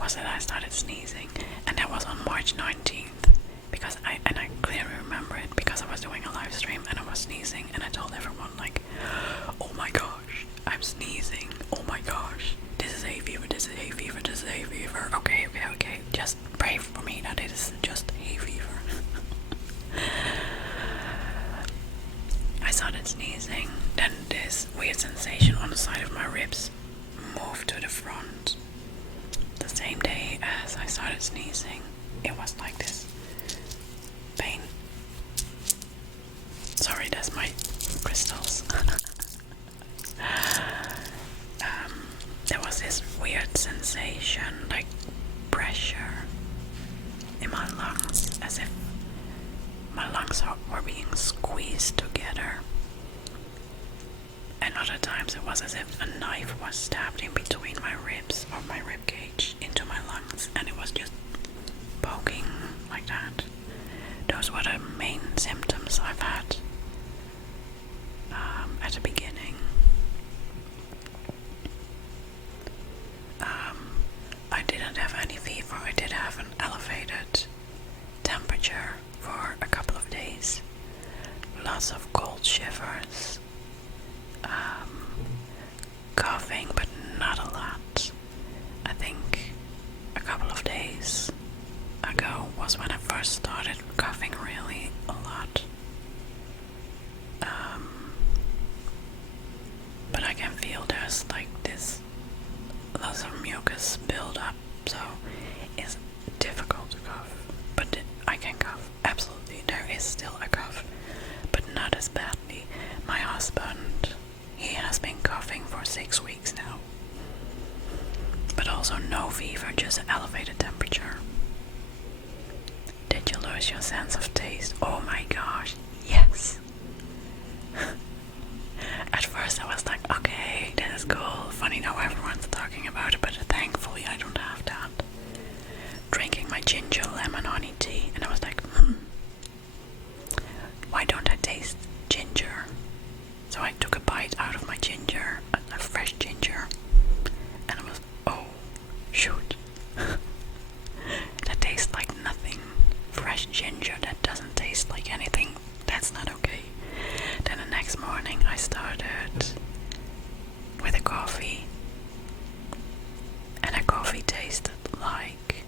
was that I started sneezing, and that was on March 19th, because I clearly remember it because I was doing a live stream and I was sneezing, and I told everyone like, oh my gosh, I'm sneezing, oh my gosh, this is hay fever, this is hay fever, this is hay fever, okay, just pray for me that it is just hay fever. I started sneezing, then this weird sensation on the side of my ribs moved to the front. The same day as I started sneezing, it was like this pain. Sorry, that's my crystals. There was this weird sensation, like pressure in my lungs, as if my lungs were being squeezed together. And other times it was as if a knife was stabbed in between my ribs or my rib cage into my lungs, and it was just poking like that. Those were the main symptoms I've had at the beginning. I didn't have any fever. I did have an elevated temperature for a couple of days. Lots of cold shivers. Coughing, but not a lot. lots of mucus build up, so it's difficult to cough. But I can cough, absolutely. There is still a cough, but not as badly. My husband, he has been coughing for 6 weeks now. But also no fever, just elevated temperature. Did you lose your sense of taste? Oh my gosh, yes. At first I was like, okay, that is cool. Funny now everyone's talking about it, but thankfully I don't have that. Drinking my ginger lemon honey tea, and I was like, why don't I taste ginger? So I took a bite out of my ginger, a fresh ginger, and I was, oh, shoot. That tastes like nothing. Fresh ginger that doesn't taste like anything, that's not okay. Then the next morning I started with a coffee, and a coffee tasted like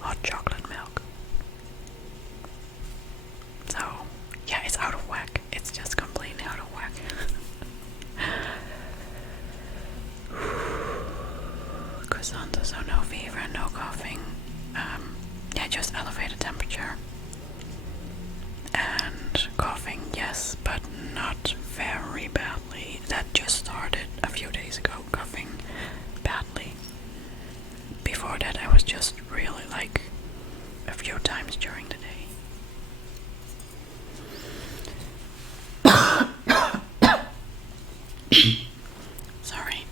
hot chocolate milk. So yeah, it's out of whack. It's just completely out of whack. Croissant, so no fever, no coughing. Yeah, just elevated temperature. And coughing, yes, but not very badly. That just started a few days ago, coughing badly. Before that, I was just really like a few times during the day. Sorry.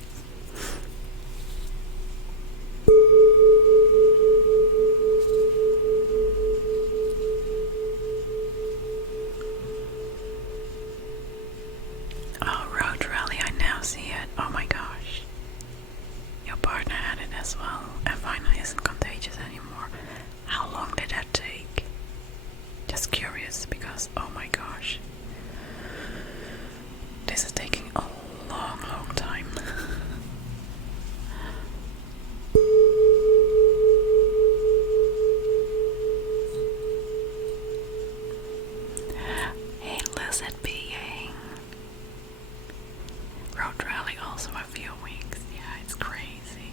Oh, road rally, I now see it. Oh my gosh. Your partner had it as well, and finally isn't contagious anymore. How long did that take? Just curious, because oh my gosh. This is taking a long, long time. Hey, lizard being. Road rally also a few weeks. Yeah, it's crazy.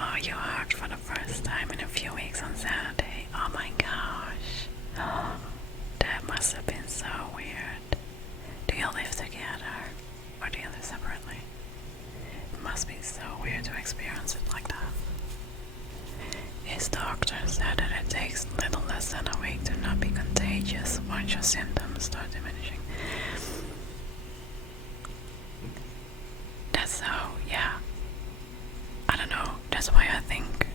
Oh, you hugged for the first time in a few weeks on Saturday. Oh my gosh. That must have been so weird. Do you live together? Or do you live separately? It must be so weird to experience it like that. His doctor said that it takes little less than a week to not be contagious once your symptoms start diminishing. That's so, yeah. I don't know, that's why I think,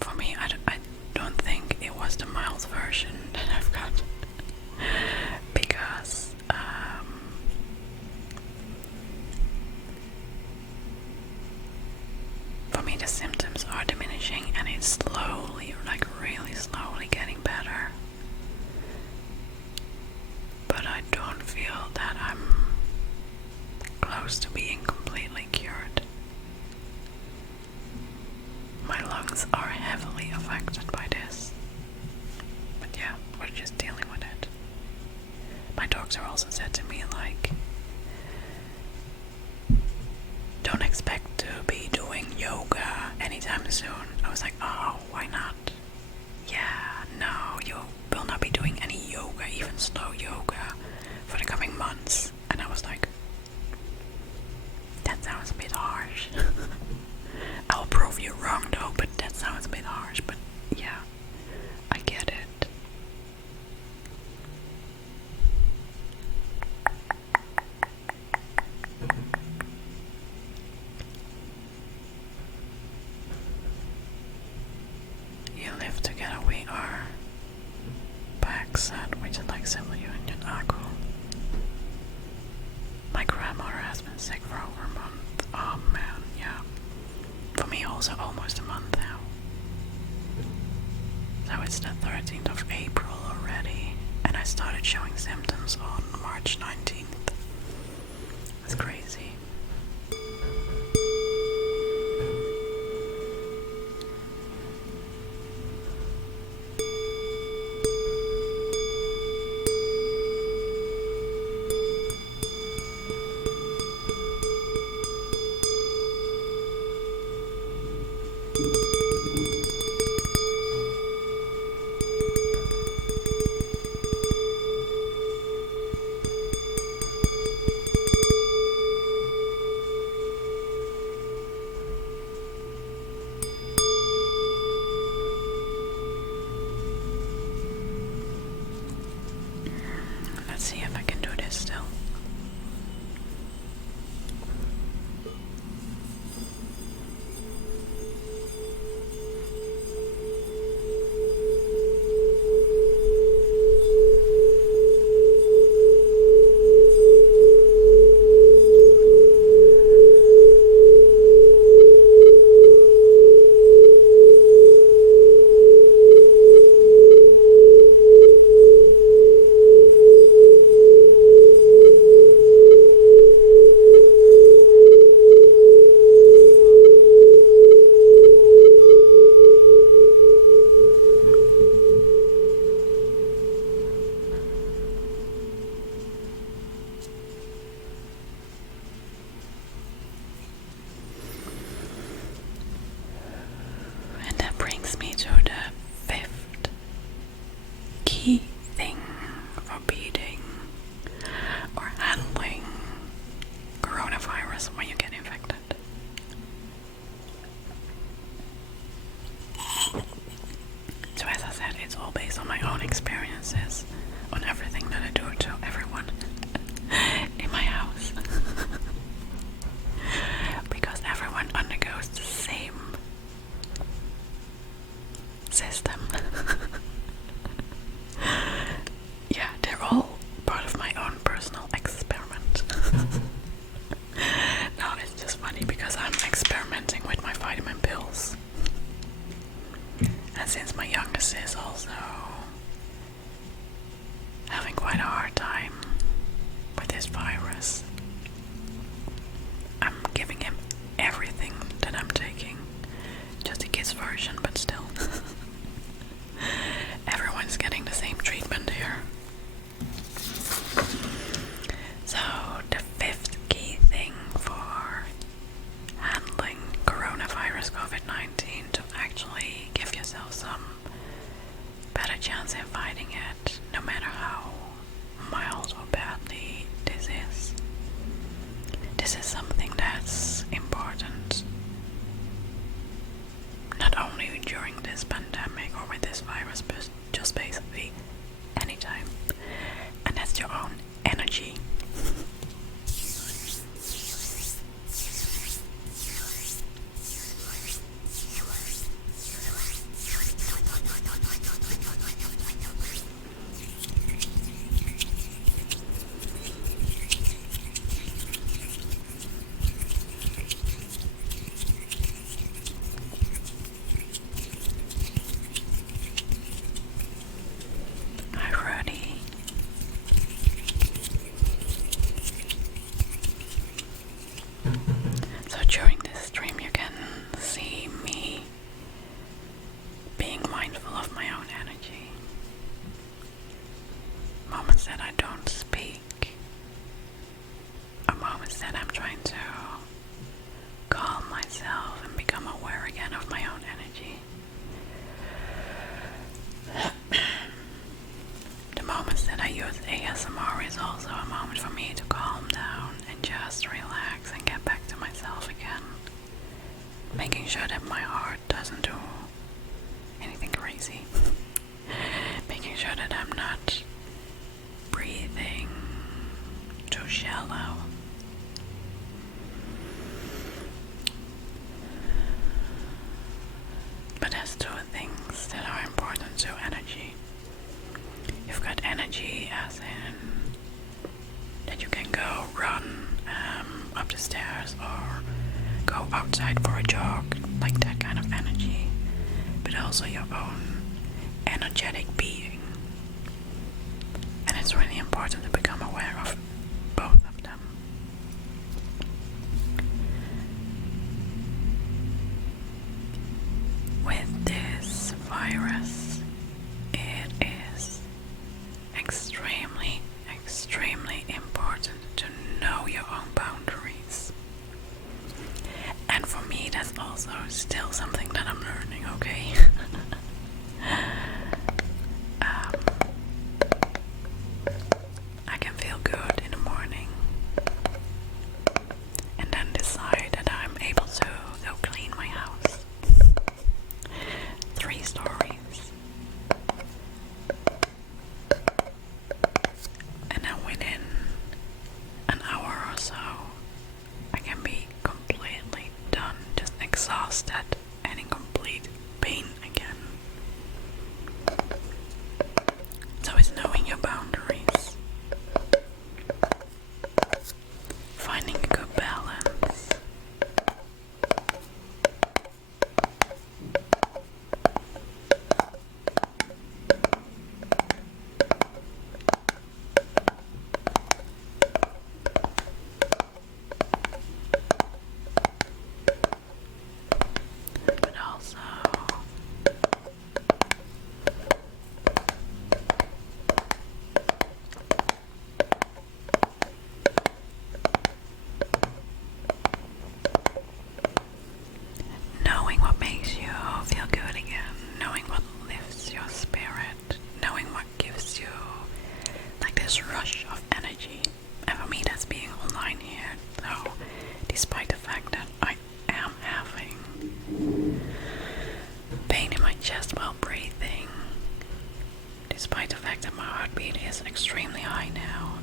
for me, I don't think it was the mild version that I've got. Because, for me the symptoms are diminishing and it's slowly, like really slowly getting better. But I don't feel that I'm close to being completely cured. My lungs are heavily affected by this. But yeah, we're just dealing with it. My doctor also said to me, like, don't expect to be doing yoga anytime soon. I was like, oh, why not? Yeah, no, you will not be doing any yoga, even slow yoga, for the coming months. And I was like, that sounds a bit harsh. I'll prove you wrong though, but that sounds a bit harsh. But yeah, I get it. virus when you get infected. So as I said, it's all based on my own experiences, on everything that I do to everyone in my house. Because everyone undergoes the same system. Yeah, they're all part of my own personal experiment. No, it's just funny because I'm experimenting with my vitamin pills. And since my youngest is also having quite a hard time with this virus, I'm giving him everything that I'm taking. Just the kids version, but still. Everyone's getting the same treatment here. So, the fifth key thing for handling coronavirus COVID-19 to actually give yourself some better chance in fighting it, no matter how mild or badly this is. This is something that's important, not only during this pandemic or with this virus, but just basically anytime. And that's your own energy. Alrighty. So during this stream you can see me being mindful of my own energy. Moments that I don't speak are moments that I'm trying to calm myself and become aware again of my own energy. The moments that I use ASMR is also a moment for me to calm down and just relax and get back to myself again. Making sure that my heart doesn't do anything crazy. Making sure that I'm not breathing too shallow. But there's two things that are important to energy. You've got energy as in that you can go run up the stairs or go outside for a jog, like that kind of energy, but also your own energetic being. And it's really important to become aware of both of them. With this virus, it is extremely, extremely important to know your own boundaries. And for me, that's also still something that I'm learning, okay? I can feel good in the morning and then decide that I'm able to go clean my house. 3 stories. And then within an hour or so, I can be completely done, just exhausted and in despite the fact that I am having pain in my chest while breathing, despite the fact that my heartbeat is extremely high now,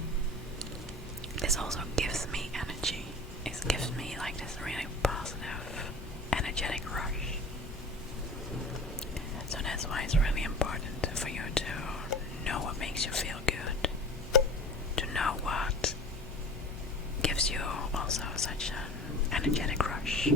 this also gives me energy. It gives me like this really positive, energetic rush. So that's why it's really important for you to know what makes you feel good, to know what gives you also such an energetic rush.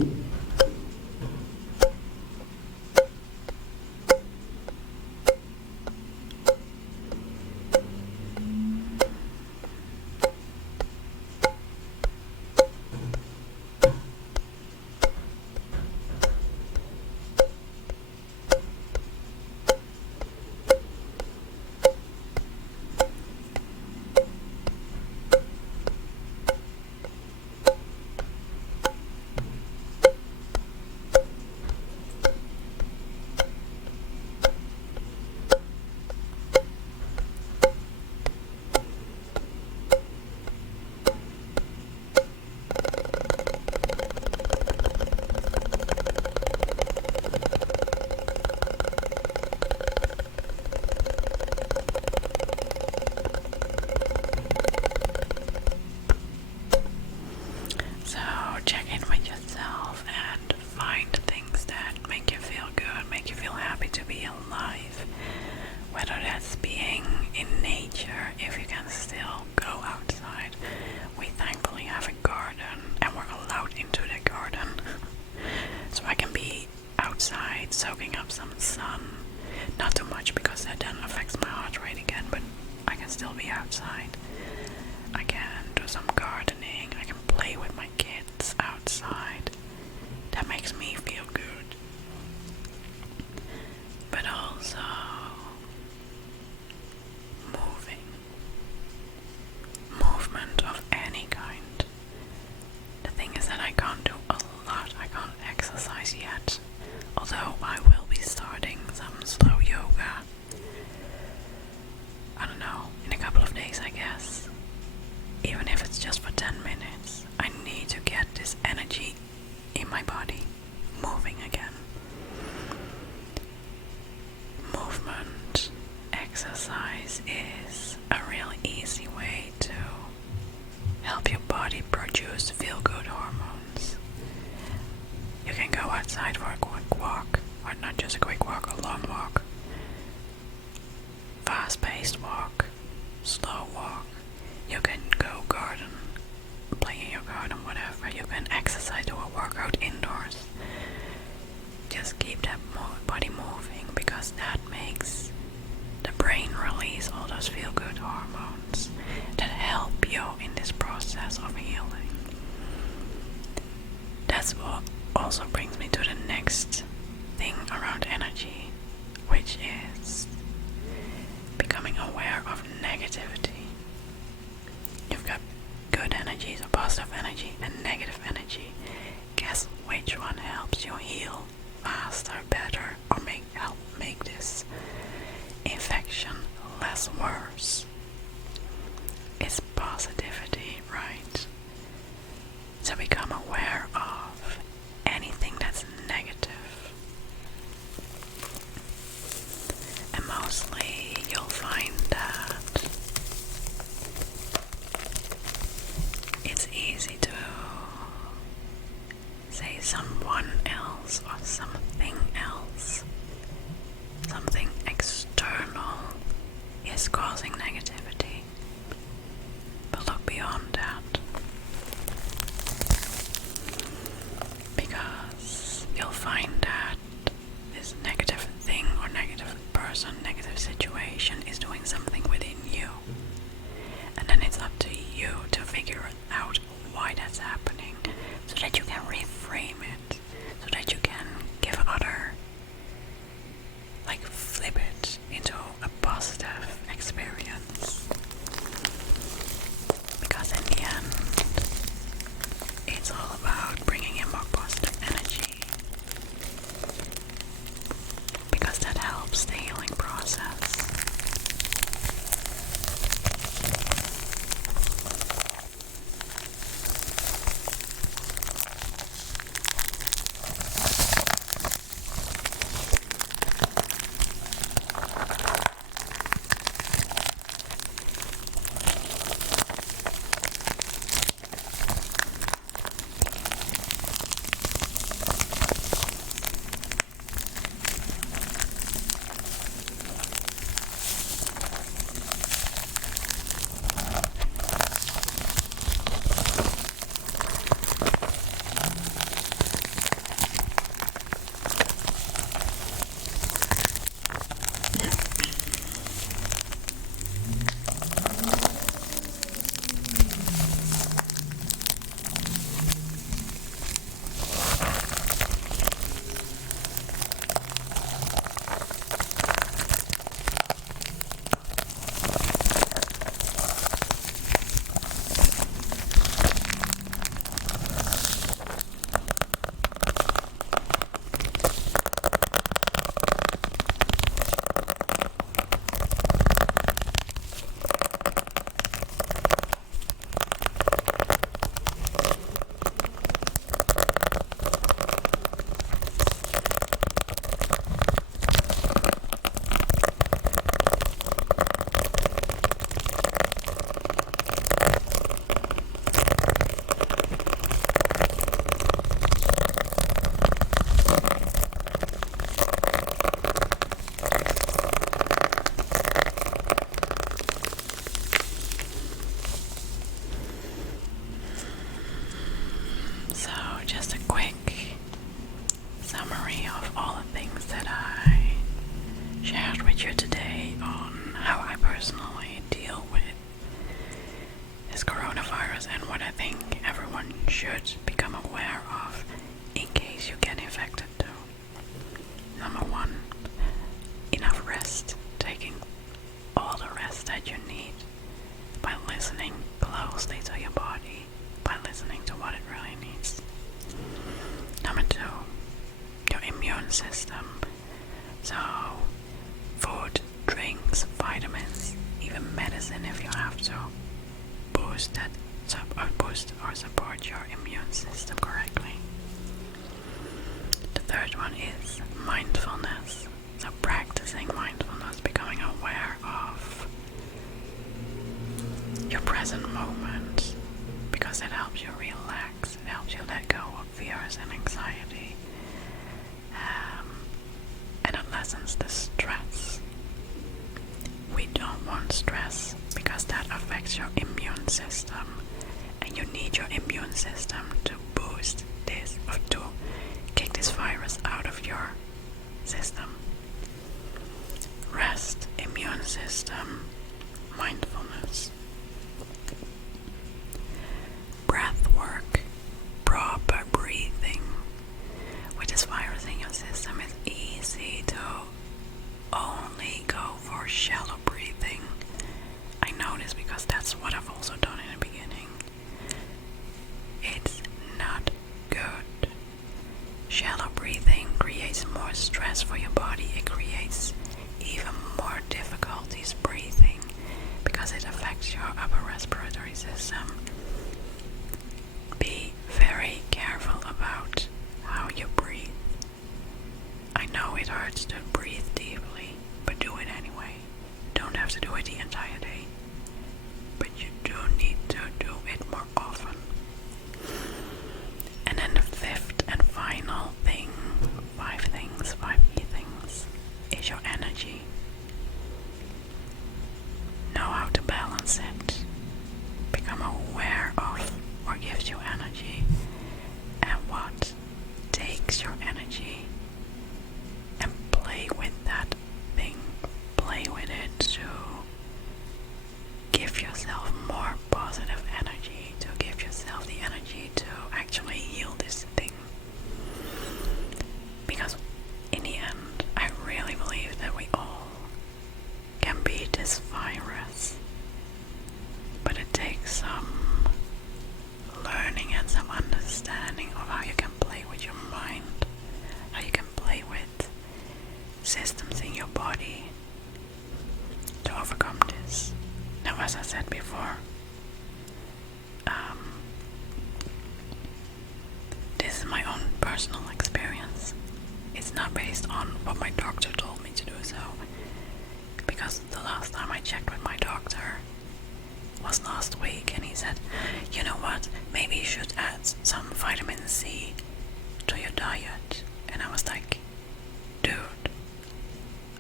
Soaking up some sun. Not too much because that then affects my heart rate again, but I can still be outside. I can do some gardening, I can play with my kids outside. That makes me feel good. But also movement of any kind. The thing is that I can't do a lot, I can't exercise yet. Although I will be starting some slow yoga, I don't know, in a couple of days I guess. Even if it's just for 10 minutes, I need to get this energy in my body moving again. Movement, exercise is a really easy way to help your body produce feel-good hormones. You can go outside for a quick walk, or not just a quick walk, a long walk. Fast-paced walk, slow walk. You can go garden, play in your garden, whatever. You can exercise or workout indoors. Just keep that body moving, because that makes the brain release all those feel-good hormones that help you in this process of healing. That's what also brings me to the next thing around energy, which is becoming aware of negativity. You've got good energy, so positive energy, and negative energy. Guess which one helps you heal faster, better, or help make this infection less worse? It's positivity, right? So become aware of anything that's negative. And mostly you'll find that it's easy to say someone else or something else, something external is causing negativity. But look beyond that. Because you'll find that this negative thing or negative person, negative situation is doing something within you. And then it's up to you to figure out why that's happening, so that you can reframe it, so that you can give other, like flip it into a positive experience. Because in the end, it's all about bringing in more positive energy, because that helps the healing process. quick summary of all the things that I shared with you today on how I personally deal with this coronavirus and what I think everyone should become aware of in case you get infected too. Number one, enough rest. Taking all the rest that you need by listening closely to your body, by listening to what it really needs. Number two, your immune system. So, food, drinks, vitamins, even medicine if you have to, boost or support your immune system correctly. The third one is mindfulness. So practicing mindfulness, becoming aware of your present moment, because it helps you relax, it helps you let go of fears and anxiety, and it lessens the stress. We don't want stress because that affects your immune system, and you need your immune system to boost this, or to kick this virus out of your system. Rest, immune system, mindfulness. Breath work, proper breathing. With this virus in your system, it's easy to only go for shallow breathing. I know this because that's what I've also done in the beginning. It's not good. Shallow breathing creates more stress for your body. It creates even more difficulties breathing because it affects your upper respiratory system. Be very careful about how you breathe. I know it hurts to breathe deeply, but do it anyway. Don't have to do it the entire day, but you do need to do it more often. And then the fifth and final thing, five key things, is your energy. Know how to balance it. Become aware of what gives you energy and what takes your energy, and play with that thing. Play with it to give yourself more positive energy, to give yourself the energy to actually heal this thing. Because in the end, I really believe that we all can beat this virus, but it takes some learning and some understanding of how you can play with your mind, how you can play with systems in your body to overcome this. Now, as I said before, this is my own personal experience. It's not based on what my doctor told me to do so, because the last time I checked with my doctor was last week, and he said, you know what, maybe you should add some vitamin C to your diet. And I was like, dude,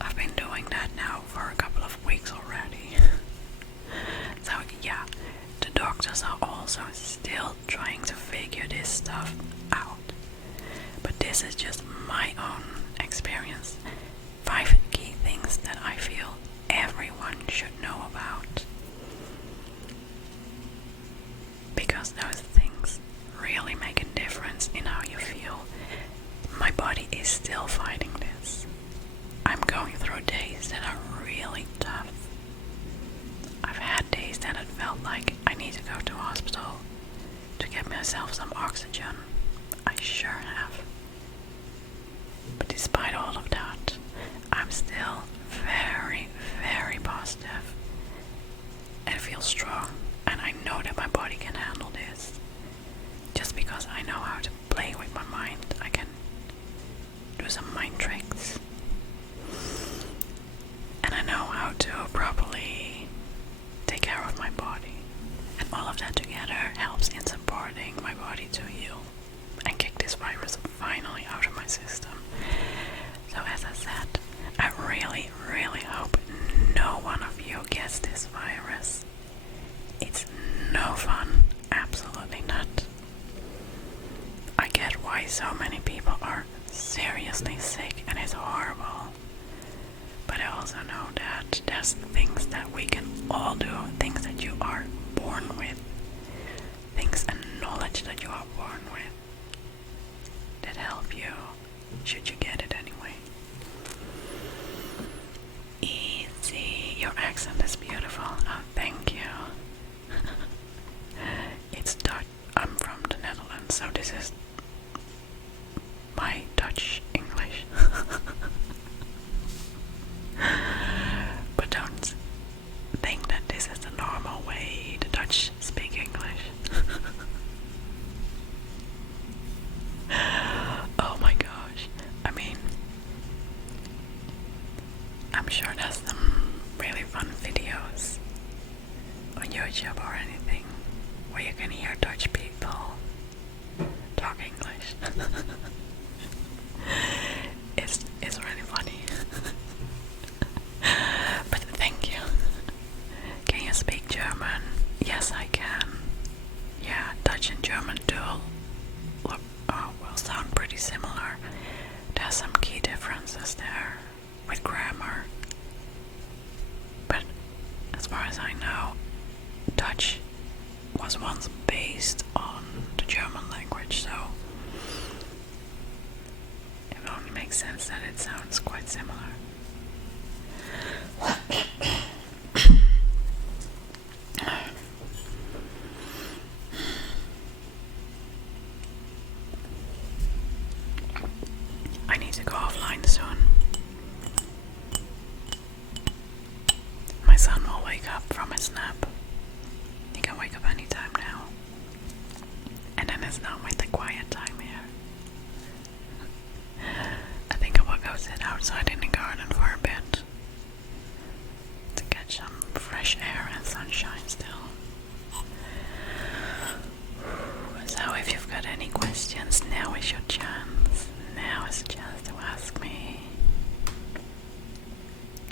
I've been doing that now for a couple of weeks already. So yeah, the doctors are also still trying to figure this stuff out. But this is just my own experience. 5 key things that I feel everyone should know about. Because those things really make a difference in how you feel. My body is still fighting this. I'm going through days that are really tough. I've had days that it felt like I need to go to a hospital to get myself some oxygen. I sure have. But despite all of that, I'm still very, very positive and feel strong. And I know that my body can handle this. Just because I know how to play with my mind, I can do some mind tricks. And I know how to properly take care of my body. And all of that together helps in supporting my body to heal and kick this virus finally out of my system. so many people are seriously sick and it's horrible. But I also know that there's things that we can all do, things that you are born with, things and knowledge that you are born with that help you, should you get it anyway. Easy. Your accent is beautiful. Oh, thank you. It's Dutch. I'm from the Netherlands, so this is my Dutch English. But don't think that this is the normal way the Dutch speak English. Oh my gosh. I mean, I'm sure there's some really fun videos on YouTube or anything where you can hear Dutch people talk English. It's really funny. But thank you. Can you speak German? Yes, I can. Yeah, Dutch and German do will sound pretty similar. There's some key differences there with grammar. But as far as I know, Dutch was once based on the German language, so it only makes sense that it sounds quite similar. I need to go offline soon. My son will wake up from his nap. He can wake up anytime now. And then it's not with the quiet time here. I think I will go sit outside in the garden for a bit to get some fresh air and sunshine still. So if you've got any questions, now is your chance. Now is the chance to ask me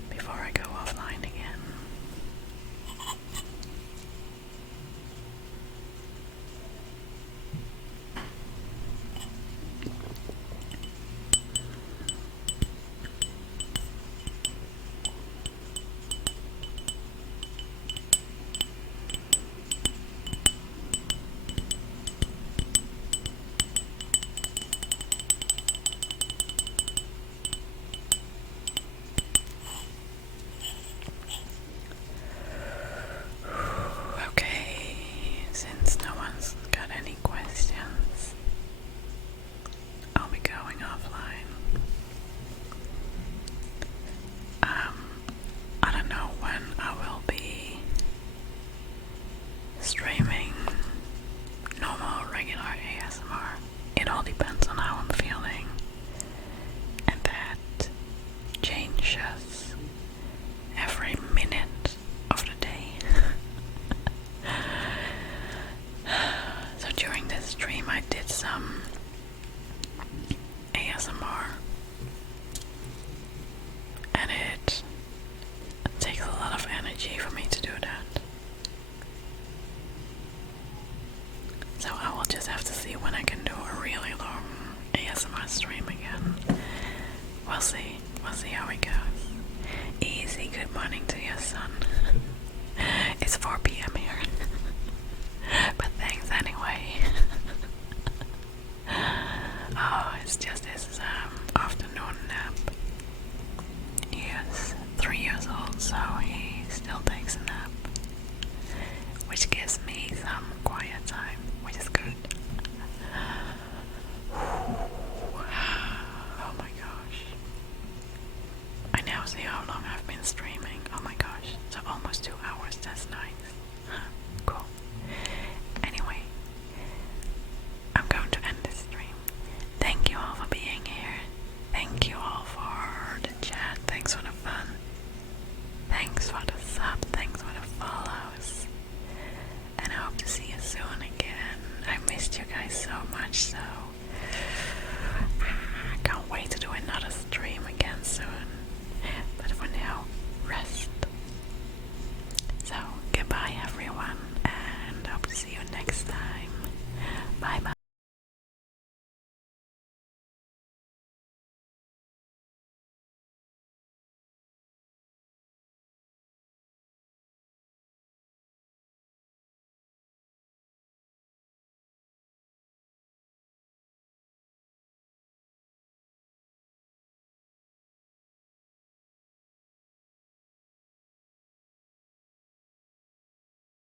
before I go offline again. Since no one's got any questions, I'll be going offline. I don't know when I will be streaming normal, regular ASMR. It all depends on how I'm feeling, and that changes every minute of the day. So during this stream I did some ASMR, and it takes a lot of energy for me to do that. So I will just have to see when I can do a really long ASMR stream again. We'll see how it goes. Easy, good morning to your son. It's 4 p.m. here. But thanks anyway. Oh, it's just his afternoon nap. He is 3 years old, so he still takes a nap, which gives me some quiet time, which is good. Oh my gosh. I now see how long I've been streaming. Oh my gosh, so almost 2 hours